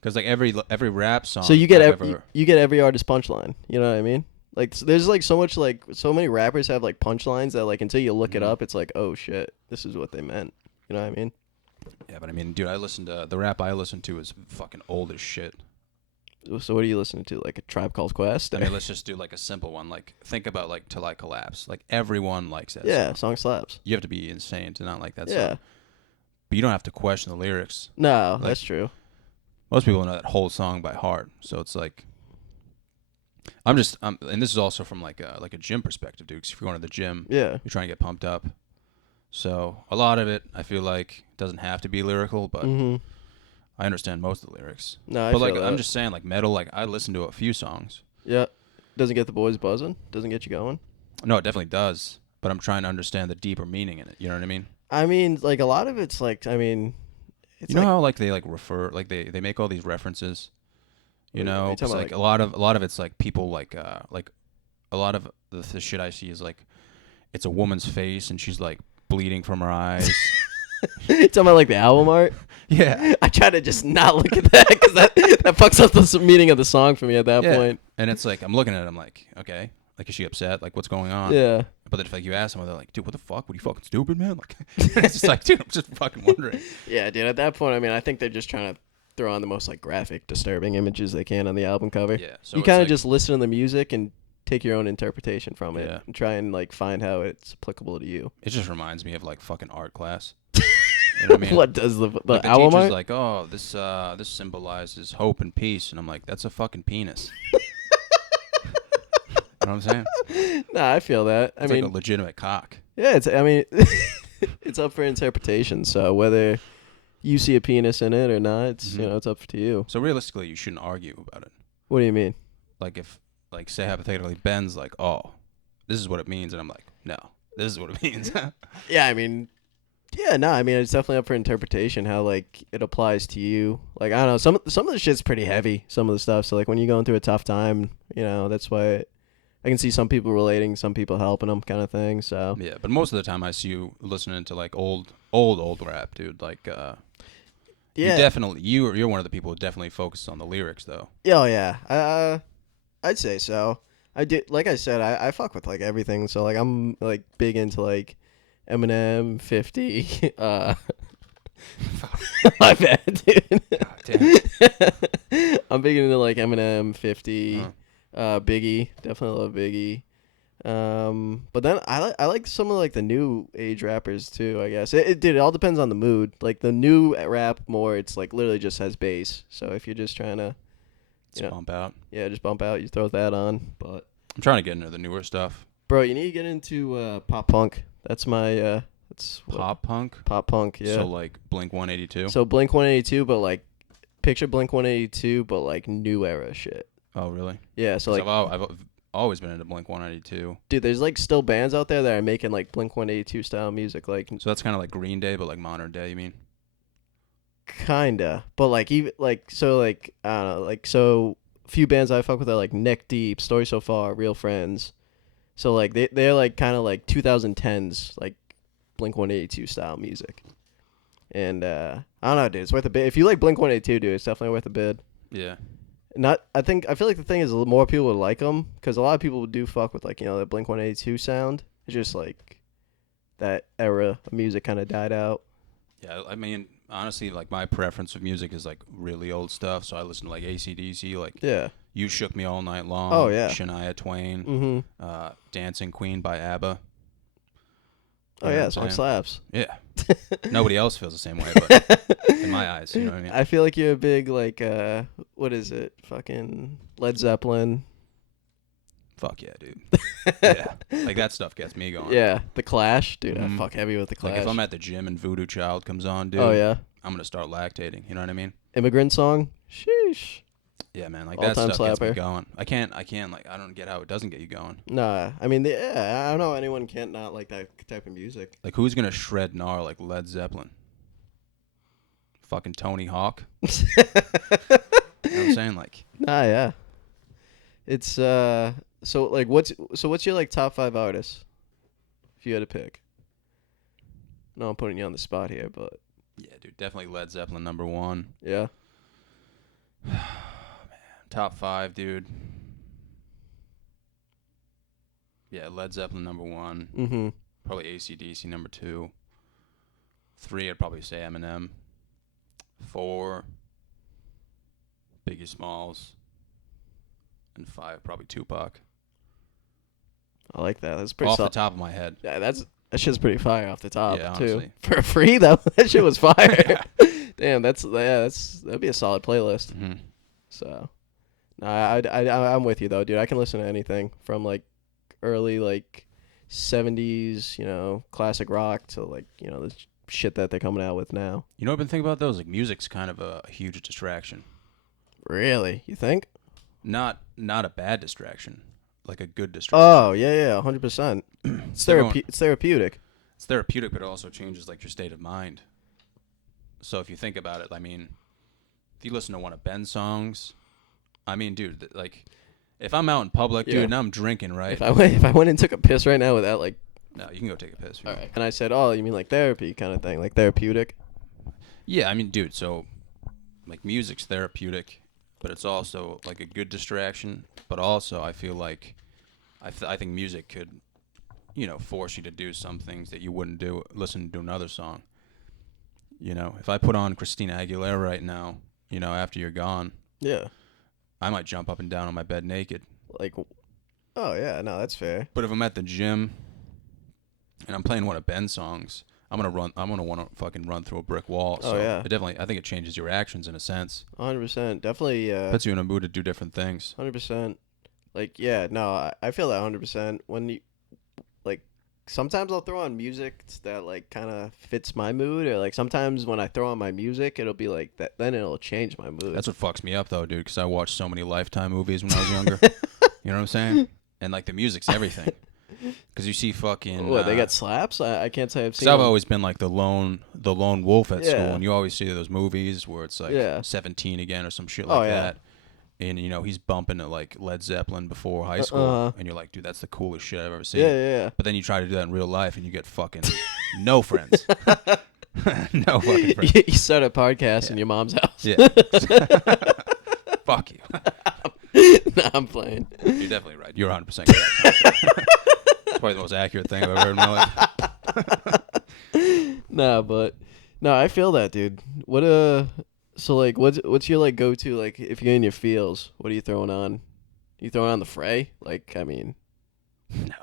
Because like every rap song. So you get I've you get every artist punchline. You know what I mean? Like there's like so much like so many rappers have like punchlines that like until you look it Mhm. up, it's like, oh shit, this is what they meant. You know what I mean? Yeah, but I mean, dude, the rap I listen to is fucking old as shit. So what are you listening to? Like a Tribe Called Quest? I mean, let's just do like a simple one. Like, think about like Till I Collapse. Like, everyone likes that yeah, song. song slaps. You have to be insane to not like that Yeah. song. But you don't have to question the lyrics. No, Like- that's true. Most people know that whole song by heart. So it's like, and this is also from like a gym perspective, dude. 'Cause if you're going to the gym, Yeah. you're trying to get pumped up. So a lot of it, I feel like, doesn't have to be lyrical, but Mm-hmm. I understand most of the lyrics. No, I But feel like, that. I'm just saying, like metal, like I listen to a few songs. Yeah. Doesn't get the boys buzzing. Doesn't get you going. No, it definitely does. But I'm trying to understand the deeper meaning in it. You know what I mean? I mean, like a lot of it's like, I mean, It's you know how like they like refer like they make all these references. You know, talking about, like a lot of it's like people like a lot of the shit I see is like it's a woman's face and she's like bleeding from her eyes. talking about like the album art. Yeah, I try to just not look at that because that fucks up the meaning of the song for me at that point. And it's like I'm looking at it, I'm like, okay, like is she upset? Like what's going on? Yeah. But then if like you ask them, they're like, dude, what the fuck? What are you fucking stupid, man? Like, it's just like, dude, I'm just fucking wondering. Yeah, dude. At that point, I mean, I think they're just trying to throw on the most like graphic, disturbing images they can on the album cover. Yeah. So you kind of like, just listen to the music and take your own interpretation from it Yeah. and try and like find how it's applicable to you. it just reminds me of like fucking art class. You know what I mean? What does the Like the album teacher's art? like, oh, this symbolizes hope and peace, and I'm like, that's a fucking penis. You know what I'm saying? Nah, I feel that. It's like a legitimate cock. Yeah, I mean, it's up for interpretation. So whether you see a penis in it or not, it's Mm-hmm. you know, it's up to you. So realistically, you shouldn't argue about it. What do you mean? Like if, like, say hypothetically, Ben's like, oh, this is what it means, and I'm like, no, this is what it means. Yeah, I mean, it's definitely up for interpretation how like it applies to you. Like I don't know, some of the shit's pretty heavy. Some of the stuff. So like when you're going through a tough time, you know, that's why I can see some people relating, some people helping them, kind of thing. So Yeah, but most of the time I see you listening to like old rap, dude. Like, yeah, you definitely you're one of the people who definitely focuses on the lyrics, though. oh yeah, I'd say so. I did, like I said, I fuck with like everything. So like I'm like big into like Eminem, 50. My bad, dude. God damn. I'm big into like Eminem, 50, Uh-huh. Biggie. Definitely love Biggie. But then I like some of like the new age rappers too. I guess it all depends on the mood. Like the new rap more, it's like literally just has bass. So if you're just trying to, Just bump out. yeah, just bump out, you throw that on. But I'm trying to get into the newer stuff. bro, you need to get into pop punk. That's my that's what, Pop punk. pop punk. Yeah. So like Blink 182. So Blink 182, but like picture Blink 182, but like new era shit. Oh really? Yeah. So 'Cause like, I've always been into Blink 182. dude, there's like still bands out there that are making like Blink 182 style music, like So that's kind of like Green Day, but like modern day. You mean? kinda, but like even like so like I don't know, like so few bands I fuck with are like Neck Deep, Story So Far, Real Friends. So like they're like kind of like 2010s like Blink 182 style music. And I don't know, dude, it's worth a bid. If you like Blink 182, dude, it's definitely worth a bid. Yeah. I feel like the thing is more people would like them because a lot of people do fuck with like, you know, the Blink 182 sound. It's just like that era of music kind of died out. Yeah. I mean, honestly, like my preference of music is like really old stuff. So I listen to like AC/DC, like Yeah. You Shook Me All Night Long. Oh, yeah. Shania Twain. Mm-hmm. Dancing Queen by ABBA. Oh You know yeah, what song I'm saying? slaps. Yeah. Nobody else feels the same way, but in my eyes, you know what I mean? I feel like you're a big like what is it? Fucking Led Zeppelin. Fuck yeah, dude. Yeah. Like that stuff gets me going. Yeah, The Clash, dude. I Mhm. fuck heavy with The Clash. Like if I'm at the gym and Voodoo Child comes on, dude, oh yeah, I'm gonna start lactating. You know what I mean? Immigrant Song. Sheesh. Yeah, man. Like All-time that stuff gets me slapper. going. I can't. Like I don't get how it doesn't get you going. Nah, I mean, yeah, I don't know. Anyone can't not like that type of music. Like who's gonna shred gnar like Led Zeppelin? Fucking Tony Hawk. You know what I'm saying? Like Nah, yeah. It's so like what's your like top 5 artists if you had to pick? No, I'm putting you on the spot here, but yeah, dude. Definitely Led Zeppelin #1. yeah. Top 5, dude. Yeah, Led Zeppelin #1. Mm-hmm. Probably AC/DC #2. 3, I'd probably say Eminem. 4, Biggie Smalls. And 5, probably Tupac. I like that. That's pretty Off solid. the top of my head. Yeah, that shit's pretty fire off the top Yeah, too. honestly. For free though, that shit was fire. Damn, that'd be a solid playlist. Hmm. So, I'm with you though, dude. I can listen to anything from like early like 70s, you know, classic rock to like, you know, the shit that they're coming out with now. You know what I've been thinking about those? Like music's kind of a huge distraction. Really? You think? Not a bad distraction. Like a good distraction. Oh yeah, 100%. It's Everyone- therapeutic. It's therapeutic, but it also changes like your state of mind. So if you think about it, I mean, if you listen to one of Ben's songs, I mean, dude, like, if I'm out in public, dude, and I'm drinking, right? If I went and took a piss right now without like. No, you can go take a piss. All right. And I said, oh, you mean like therapy kind of thing, like therapeutic? Yeah, I mean, dude, so like music's therapeutic, but it's also like a good distraction. But also, I feel like I think music could, force you to do some things that you wouldn't do listen to another song. If I put on Christina Aguilera right now, after you're gone, yeah, I might jump up and down on my bed naked. Like, oh yeah, no, that's fair. But if I'm at the gym and I'm playing one of Ben's songs, I'm gonna want to fucking run through a brick wall. So yeah. I think it changes your actions in a sense. 100%, definitely. Puts you in a mood to do different things. 100%. Like, yeah, no, I feel that 100%. When you, like, sometimes I'll throw on music that, like, kind of fits my mood. Or, like, sometimes when I throw on my music, it'll be like that. Then it'll change my mood. That's what fucks me up, though, dude, because I watched so many Lifetime movies when I was younger. You know what I'm saying? And, like, the music's everything. Because you see fucking... What, they got slaps? I can't say I've seen Because I've them. always been, like, the lone wolf at school. And you always see those movies where it's, like, 17 again or some shit like that. And, he's bumping to, like, Led Zeppelin before high school. And you're like, dude, that's the coolest shit I've ever seen. Yeah. But then you try to do that in real life, and you get fucking no friends. No fucking friends. You start a podcast in your mom's house. Yeah. Fuck you. Nah, I'm playing. You're definitely right. You're 100% correct. It's probably the most accurate thing I've ever heard in my life. No, I feel that, dude. So, like, what's your, like, go-to, like, if you're in your feels, what are you throwing on? You throwing on the Fray? Like, I mean... No.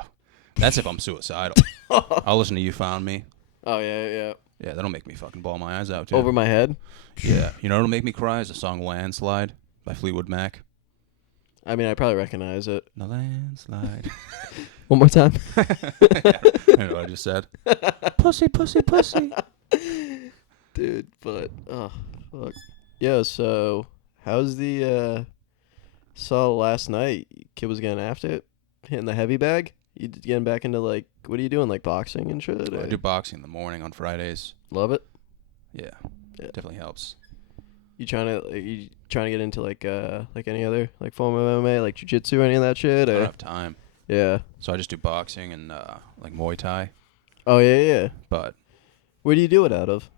That's if I'm suicidal. I'll listen to You Found Me. Oh, yeah. Yeah, that'll make me fucking bawl my eyes out, too. Over my head? Yeah. You know what'll make me cry is the song Landslide by Fleetwood Mac. I mean, I probably recognize it. The landslide. One more time. Yeah, I know what I just said. Pussy, pussy, pussy. Dude, but... Oh, fuck. Yeah, so... How's the... Saw last night, kid was getting after it? Hitting the heavy bag? You getting back into, like... What are you doing, like, boxing and shit? I do boxing in the morning on Fridays. Love it? Yeah. Definitely helps. You trying to get into like any other like form of MMA, like jiu-jitsu or any of that shit? I don't have time. Yeah. So I just do boxing and like Muay Thai. Oh yeah. But where do you do it out of?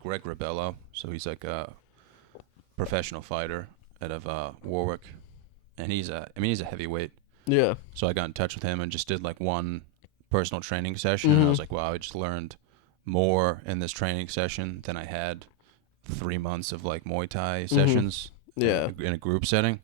Greg Rebello. So he's like a professional fighter out of Warwick, and he's a heavyweight. Yeah. So I got in touch with him and just did like one personal training session. And I was like, wow, I just learned more in this training session than I had 3 months of like Muay Thai sessions. Yeah. In a group setting.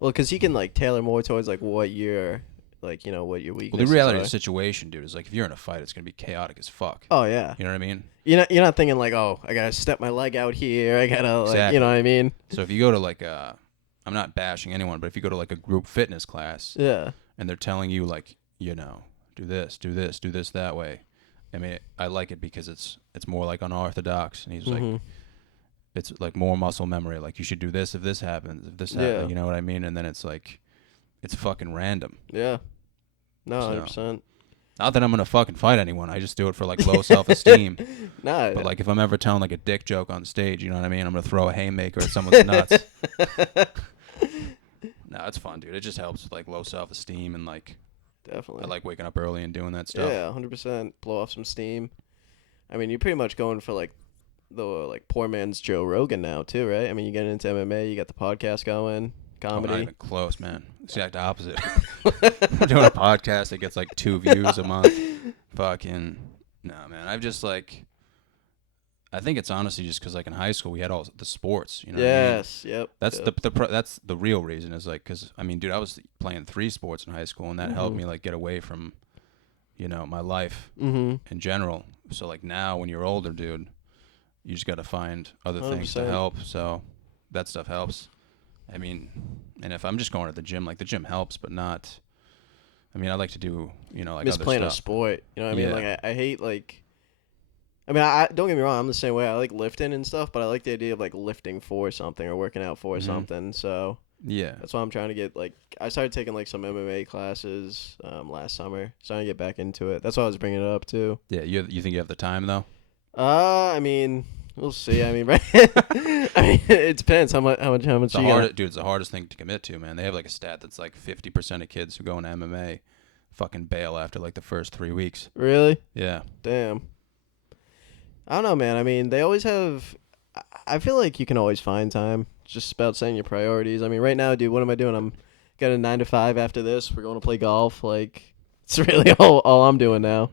Well, because he can like tailor more towards like what your what your weaknesses Well, the reality are. of the situation, dude, is like if you're in a fight, it's gonna be chaotic as fuck. Oh yeah. You know what I mean? You're not thinking like, oh, I gotta step my leg out here. I gotta like, Exactly. you know what I mean? So if you go to like I'm not bashing anyone, but if you go to like a group fitness class, Yeah. and they're telling you like, do this, do this that way. I mean, I like it because it's more like unorthodox, and he's like, it's like more muscle memory. Like you should do this if this happens, if this happens, you know what I mean? And then it's like, it's fucking random. Yeah. No, 100%. Not that I'm gonna fucking fight anyone. I just do it for like low self-esteem. Nah. But like if I'm ever telling like a dick joke on stage, you know what I mean? I'm gonna throw a haymaker at someone's nuts. No, it's fun, dude. It just helps with like low self-esteem and like. Definitely. I like waking up early and doing that stuff. Yeah, 100%. Blow off some steam. I mean, you're pretty much going for like the like poor man's Joe Rogan now too, right? I mean, you get into MMA, you got the podcast going, comedy. Not even close, man. It's the exact opposite. We're doing a podcast that gets like 2 views a month. Fucking no, man. I've just like. I think it's honestly just because like in high school we had all the sports, you know. Yes, what I mean? yep. That's that's the real reason is like because I mean, dude, I was playing 3 sports in high school and that helped me like get away from, my life in general. So like now when you're older, dude, you just got to find other things to help. So that stuff helps. I mean, and if I'm just going to the gym, like the gym helps, but not. I mean, I like to do like Miss other playing stuff. a sport. You know what I mean? Like I hate like. I mean, I don't get me wrong. I'm the same way. I like lifting and stuff, but I like the idea of like lifting for something or working out for something. So yeah, that's why I'm trying to get like. I started taking like some MMA classes last summer, starting to get back into it. That's why I was bringing it up too. Yeah, you think you have the time though? I mean, we'll see. I mean, right? I mean, it depends how much you got. Dude, it's the hardest thing to commit to, man. They have like a stat that's like 50% of kids who go into MMA fucking bail after like the first 3 weeks. Really? Yeah. Damn. I don't know, man. I mean, they always have. I feel like you can always find time. It's just about setting your priorities. I mean, right now, dude, what am I doing? I'm got a 9 to 5 after this. We're going to play golf. Like, it's really all I'm doing now.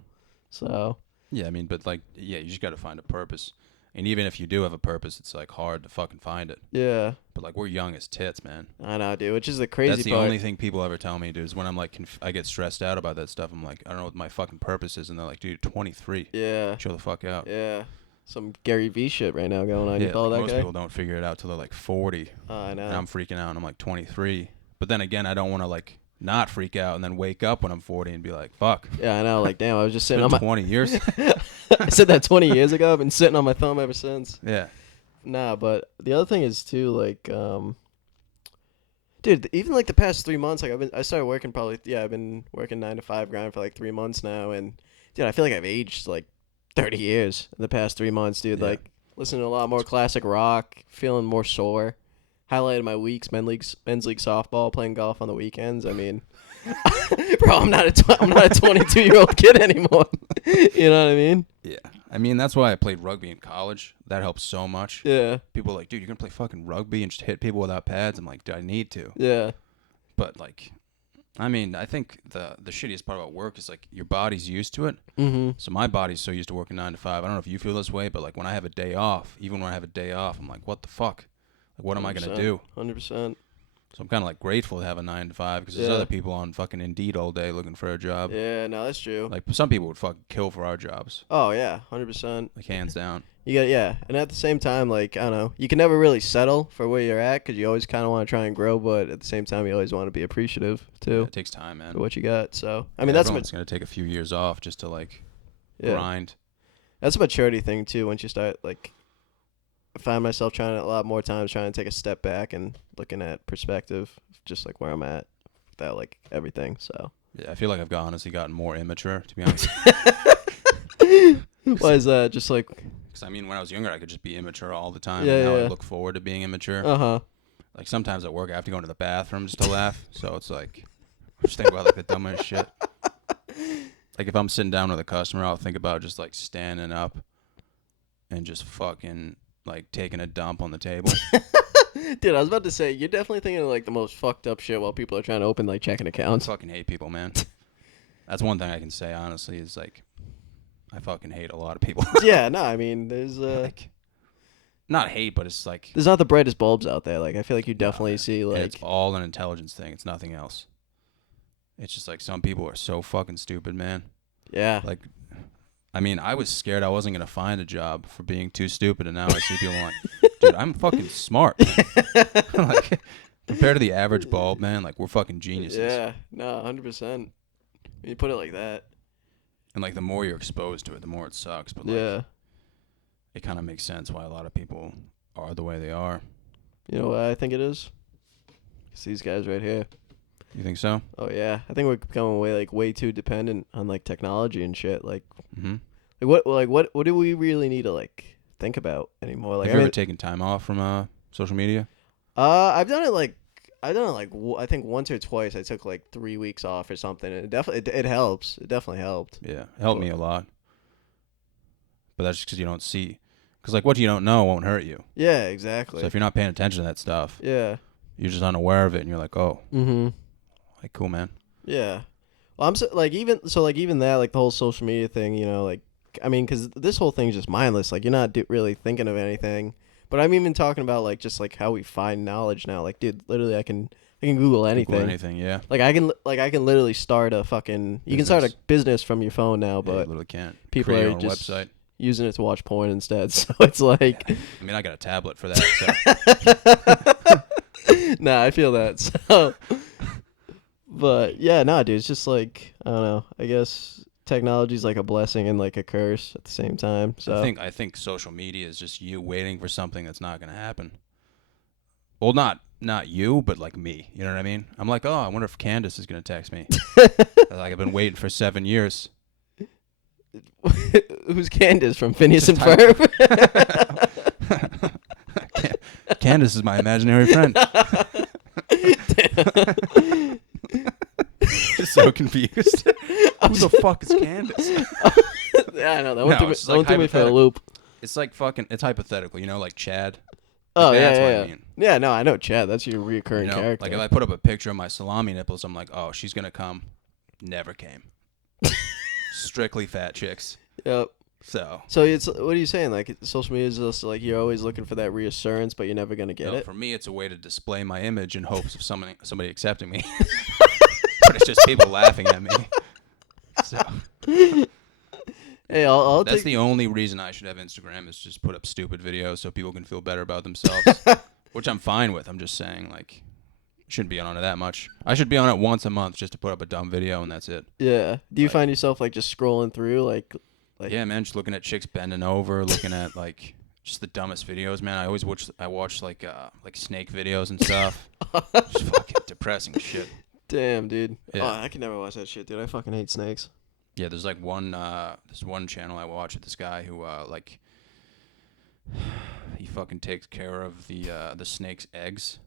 So. Yeah, I mean, but like, yeah, you just got to find a purpose. And even if you do have a purpose, it's like hard to fucking find it. Yeah. But like, we're young as tits, man. I know, dude. Which is the crazy part. That's the only thing people ever tell me, dude, is when I'm like, I get stressed out about that stuff. I'm like, I don't know what my fucking purpose is. And they're like, dude, 23. Yeah. Chill the fuck out. Yeah. Some Gary V shit right now going on. Yeah, you follow like that most guy? people don't figure it out till they're like 40. I know. And I'm freaking out and I'm like 23. But then again, I don't want to like not freak out and then wake up when I'm 40 and be like, fuck. Yeah, I know. Like, damn, I was just sitting It's on been my 20 years. I said that 20 years ago. I've been sitting on my thumb ever since. Yeah. Nah, but the other thing is too, like, dude, even like the past 3 months, like I started working I've been working 9 to 5 grind for like 3 months now, and dude, I feel like I've aged like 30 years in the past 3 months, dude. Yeah. Like, listening to a lot more classic rock, feeling more sore. Highlighted my weeks, men's league softball, playing golf on the weekends. I mean, bro, I'm not a 22-year-old kid anymore. You know what I mean? Yeah. I mean, that's why I played rugby in college. That helps so much. Yeah. People are like, dude, you're going to play fucking rugby and just hit people without pads? I'm like, dude, I need to. Yeah. But, like, I mean, I think the shittiest part about work is, like, your body's used to it. Mm-hmm. So my body's so used to working 9 to 5. I don't know if you feel this way, but, like, when I have a day off, even when I have a day off, I'm like, what the fuck? Like, what am I going to do? 100%. So I'm kind of, like, grateful to have a 9 to 5 because there's other people on fucking Indeed all day looking for a job. Yeah, no, that's true. Like, some people would fucking kill for our jobs. Oh, yeah, 100%. Like, hands down. Yeah. And at the same time, like, I don't know, you can never really settle for where you're at because you always kind of want to try and grow, but at the same time, you always want to be appreciative, too. Yeah, it takes time, man. For what you got. So, I mean, that's everyone's going to take a few years off just to, like, yeah. grind. That's a maturity thing, too, once you start, like, I find myself trying a lot more times trying to take a step back and looking at perspective, just like where I'm at without like everything. So yeah, I feel like I've honestly gotten more immature, to be honest. Why is that? Just like, because I mean, when I was younger, I could just be immature all the time. Yeah, and now yeah. I look forward to being immature. Uh-huh. Like sometimes at work, I have to go into the bathroom just to laugh. So it's like, I just think about like the dumbest shit. Like if I'm sitting down with a customer, I'll think about just like standing up and just fucking like taking a dump on the table. Dude, I was about to say, you're definitely thinking of like the most fucked up shit while people are trying to open like checking I accounts. fucking hate people, man. That's one thing I can say honestly is like, I fucking hate a lot of people. Yeah, no, I mean, there's like, not hate, but it's like there's not the brightest bulbs out there. Like I feel like you definitely see and like it's all an intelligence thing. It's nothing else. It's just like some people are so fucking stupid, man. yeah. Like, I mean, I was scared I wasn't gonna find a job for being too stupid, and now I see people like, dude, I'm fucking smart. Like, compared to the average bulb, man, like we're fucking geniuses. Yeah, no, 100%. When you put it like that. And like the more you're exposed to it, the more it sucks. But like, Yeah. it kind of makes sense why a lot of people are the way they are. You know what I think it is? It's these guys right here. You think so? Oh yeah, I think we're becoming way too dependent on like technology and shit. Like, Mm-hmm. what do we really need to like think about anymore? Like, Have you ever taken time off from social media? I've done it like I think once or twice. I took like 3 weeks off or something, and it helps. It definitely helped. Yeah, it helped me a lot. But that's just because you don't see. Because like what you don't know won't hurt you. Yeah, exactly. So if you're not paying attention to that stuff, Yeah. you're just unaware of it, and you're like, oh, like cool, man. Yeah. Well, I'm even that, like the whole social media thing, you know, like, I mean, because this whole thing's just mindless. Like, you're not really thinking of anything. But I'm even talking about like just like how we find knowledge now. Like, dude, literally, I can Google anything. Google anything, yeah. Like I can literally start a fucking. You can start a business from your phone now, Yeah, but you literally can't. people Create are your own just website. using it to watch porn instead. So it's like. I mean, I got a tablet for that. So. Nah, I feel that. So, but yeah, nah, dude, it's just like I don't know. I guess technology's like a blessing and like a curse at the same time. So I think social media is just you waiting for something that's not going to happen. Well, not you, but like me. You know what I mean? I'm like, oh, I wonder if Candace is going to text me. Like I've been waiting for 7 years. Who's Candace from Phineas and Just Ferb? Candace is my imaginary friend. Just so confused. Who the fuck is Candace? Yeah, I know. That went it's like threw me for a loop. It's like fucking. It's hypothetical, like Chad. Oh, Like, yeah, that's yeah, what yeah. I mean. Yeah, no, I know Chad. That's your reoccurring character. Like if I put up a picture of my salami nipples, I'm like, oh, she's gonna come. Never came. Strictly fat chicks. Yep. So it's what are you saying? Like social media is just like you're always looking for that reassurance, but you're never gonna get it. For me, it's a way to display my image in hopes of somebody accepting me. But it's just people laughing at me. So hey, I'll that's take... the only reason I should have Instagram is just put up stupid videos so people can feel better about themselves, which I'm fine with. I'm just saying, like, shouldn't be on it that much. I should be on it once a month just to put up a dumb video, and that's it. Yeah. Do you find yourself like just scrolling through like? Yeah, man, just looking at chicks bending over, looking at like just the dumbest videos, man. I watch like snake videos and stuff. Just fucking depressing shit. Damn, dude. Yeah. Oh, I can never watch that shit, dude. I fucking hate snakes. Yeah, there's like there's one channel I watch with this guy who like he fucking takes care of the snake's eggs.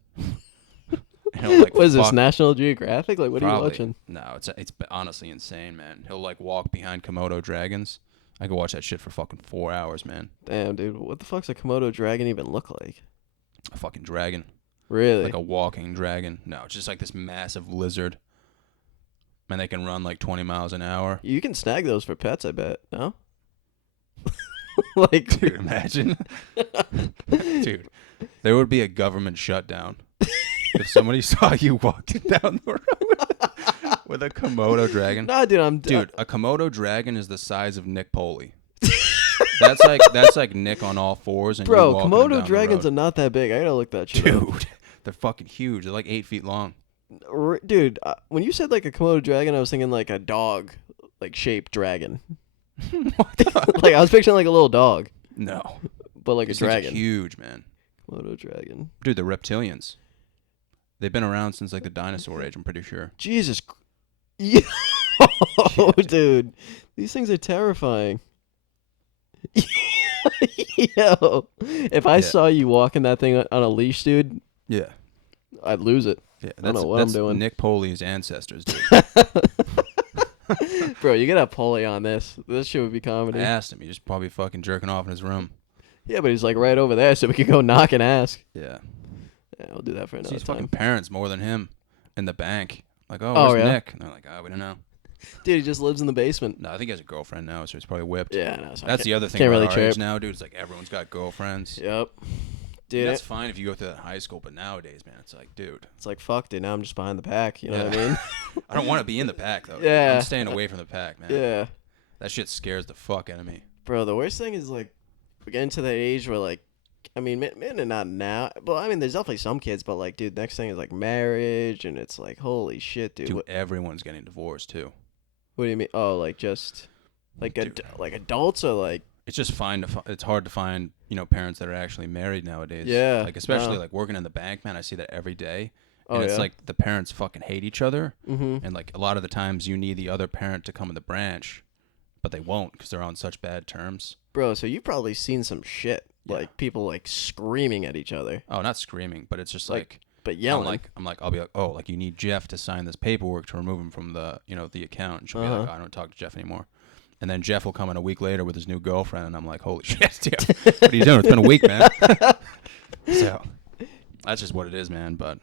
Like, what is this, National Geographic? Like, what probably. Are you watching? No, it's honestly insane, man. He'll like walk behind Komodo dragons. I could watch that shit for fucking 4 hours, man. Damn, dude. What the fuck's a Komodo dragon even look like? A fucking dragon. Really? Like a walking dragon. No, it's just like this massive lizard. Man, they can run like 20 miles an hour. You can snag those for pets, I bet. No? Like, dude, imagine. Dude, there would be a government shutdown if somebody saw you walking down the road with a Komodo dragon. Nah, dude, Dude, a Komodo dragon is the size of Nick Poley. That's like Nick on all fours. And bro, you walking Komodo down dragons are not that big. I gotta look that shit up. Dude, they're fucking huge. They're like 8 feet long. Dude, when you said like a Komodo dragon, I was thinking like a dog, like shaped dragon. Like I was picturing like a little dog. No, but like these a dragon. Huge, man. Komodo dragon. Dude, they're reptilians. They've been around since like the dinosaur age. I'm pretty sure. Jesus. Yo, dude, these things are terrifying. Yo, if I saw you walking that thing on a leash, dude. Yeah. I'd lose it. Yeah, I don't know what I'm doing. Nick Poley's ancestors, dude. Bro, you gotta have Poley on this. This shit would be comedy. I asked him. He just probably fucking jerking off in his room. Yeah, but he's like right over there, so we could go knock and ask. Yeah. Yeah, we'll do that for another his time. fucking parents more than him in the bank. Like, oh, where's yeah? Nick? And they're like, oh, we don't know. Dude, he just lives in the basement. No, I think he has a girlfriend now, so he's probably whipped. Yeah, no. So that's the other thing can't about really our chirp. age now, dude. It's like everyone's got girlfriends. Yep. Dude, that's fine if you go through that in high school, but nowadays, man, it's like, dude. It's like, fuck, dude, now I'm just behind the pack. You know what I mean? I don't want to be in the pack, though. Yeah. I'm staying away from the pack, man. Yeah. That shit scares the fuck out of me. Bro, the worst thing is, like, we're getting to that age where, like, I mean, men are not now. But, I mean, there's definitely some kids, but, like, dude, next thing is, like, marriage, and it's like, holy shit, dude. Dude, everyone's getting divorced, too. What do you mean? Oh, like, just, like, like adults or, like. It's just it's hard to find, parents that are actually married nowadays. Yeah. Like, especially, like, working in the bank, man, I see that every day. And it's like the parents fucking hate each other. Mm-hmm. And, like, a lot of the times you need the other parent to come in the branch, but they won't because they're on such bad terms. Bro, so you've probably seen some shit. Yeah. Like, people, like, screaming at each other. Oh, not screaming, but it's just like but yelling. I'll be like, oh, like, you need Jeff to sign this paperwork to remove him from the, the account. And she'll be like, oh, I don't talk to Jeff anymore. And then Jeff will come in a week later with his new girlfriend, and I'm like, holy shit, dude. What are you doing? It's been a week, man. So, that's just what it is, man. But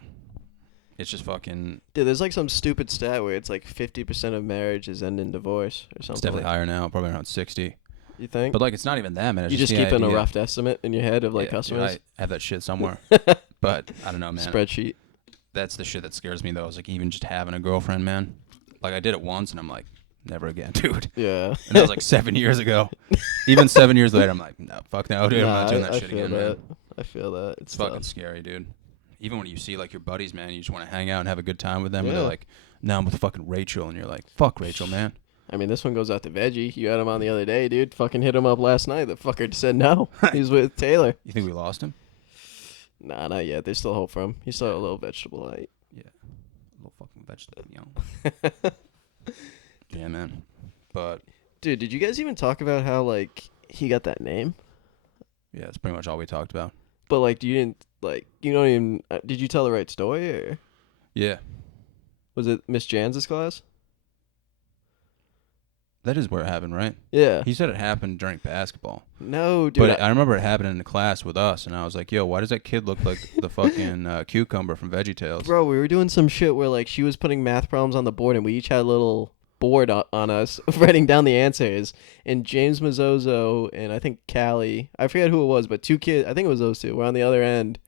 it's just fucking... Dude, there's like some stupid stat where it's like 50% of marriages end in divorce or something. It's definitely higher now, probably around 60. You think? But, like, it's not even that, man. It's you just keep in a rough estimate in your head of, like, customers? Dude, I have that shit somewhere. But, I don't know, man. Spreadsheet. That's the shit that scares me, though, is, like, even just having a girlfriend, man. Like, I did it once, and I'm like... Never again, dude. Yeah. And that was like 7 years ago. Even 7 years later, I'm like, no, fuck no, dude. I'm not doing that shit again, man. I feel that. It's fucking scary, dude. Even when you see like your buddies, man, you just want to hang out and have a good time with them. And they're like, no, I'm with fucking Rachel. And you're like, fuck Rachel, man. I mean, this one goes out to Veggie. You had him on the other day, dude. Fucking hit him up last night. The fucker said no. He's with Taylor. You think we lost him? Nah, not yet. There's still hope for him. He's still a little vegetable height. Yeah. A little fucking vegetable, Yeah, man. But Dude, did you guys even talk about how like he got that name? Yeah, that's pretty much all we talked about. But like, you didn't like you don't even did you tell the right story or Yeah. was it Miss Jans's class? That is where it happened, right? Yeah. He said it happened during basketball. No, dude. But I remember it happening in the class with us, and I was like, yo, why does that kid look like the fucking cucumber from VeggieTales? Bro, we were doing some shit where like she was putting math problems on the board and we each had a little board on us writing down the answers. And James Mazzozo and I think Callie, I forget who it was, but two kids, I think it was those two, were on the other end.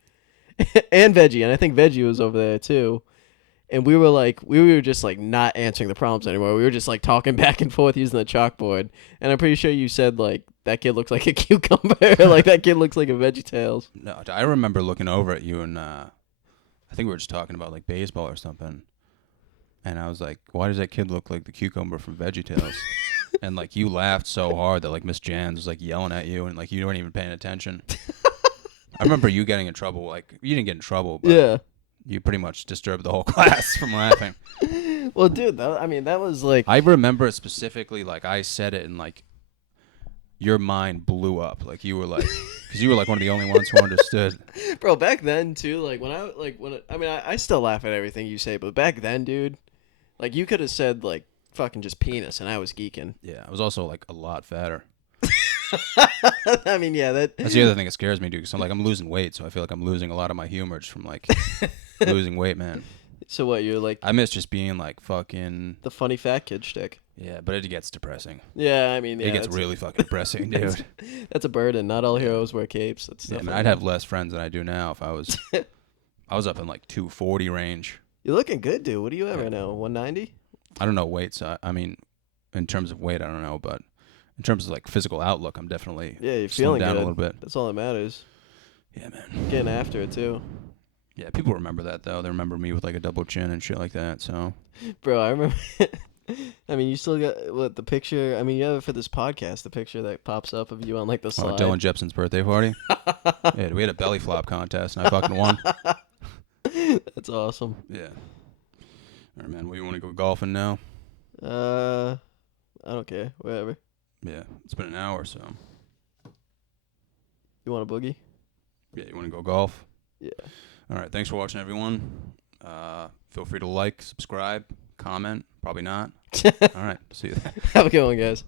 And Veggie, and I think Veggie was over there too. And we were just like not answering the problems anymore. We were just like talking back and forth using the chalkboard. And I'm pretty sure you said like that kid looks like a cucumber, like that kid looks like a VeggieTales. No, I remember looking over at you and I think we were just talking about like baseball or something. And I was like, why does that kid look like the cucumber from VeggieTales? And like you laughed so hard that like Miss Jans was like yelling at you and like you weren't even paying attention. I remember you getting in trouble. Like you didn't get in trouble, but Yeah. You pretty much disturbed the whole class from laughing. Well, dude, that was like... I remember it specifically, like, I said it and, like, your mind blew up. Like, you were like... Because you were, like, one of the only ones who understood. Bro, back then, too, like, I still laugh at everything you say, but back then, dude, like, you could have said, like, fucking just penis, and I was geeking. Yeah, I was also, like, a lot fatter. I mean, yeah, that's the other thing that scares me, dude, because I'm losing weight, so I feel like I'm losing a lot of my humor just from, like... losing weight, man. So what, you're like... I miss just being like fucking... the funny fat kid shtick. Yeah, but it gets depressing. Yeah, I mean... Yeah, it gets really fucking depressing, dude. That's a burden. Not all heroes wear capes. That's yeah, man, I'd have less friends than I do now if I was... I was up in like 240 range. You're looking good, dude. What do you have right now, 190? I don't know weight, so I mean, in terms of weight, I don't know, but in terms of like physical outlook, I'm definitely... Yeah, you're feeling down good. a little bit. That's all that matters. Yeah, man. Getting after it, too. Yeah, people remember that, though. They remember me with, like, a double chin and shit like that, so... Bro, I remember... I mean, you still got, what, the picture... I mean, you have it for this podcast, the picture that pops up of you on, like, the slide. Oh, Dylan Jepson's birthday party? Yeah, we had a belly flop contest, and I fucking won. That's awesome. Yeah. All right, man, we want to go golfing now? I don't care. Whatever. Yeah, it's been an hour, so... You want a boogie? Yeah, you want to go golf? Yeah. All right, thanks for watching, everyone. Feel free to like, subscribe, comment. Probably not. All right, see you then. Have a good one, guys.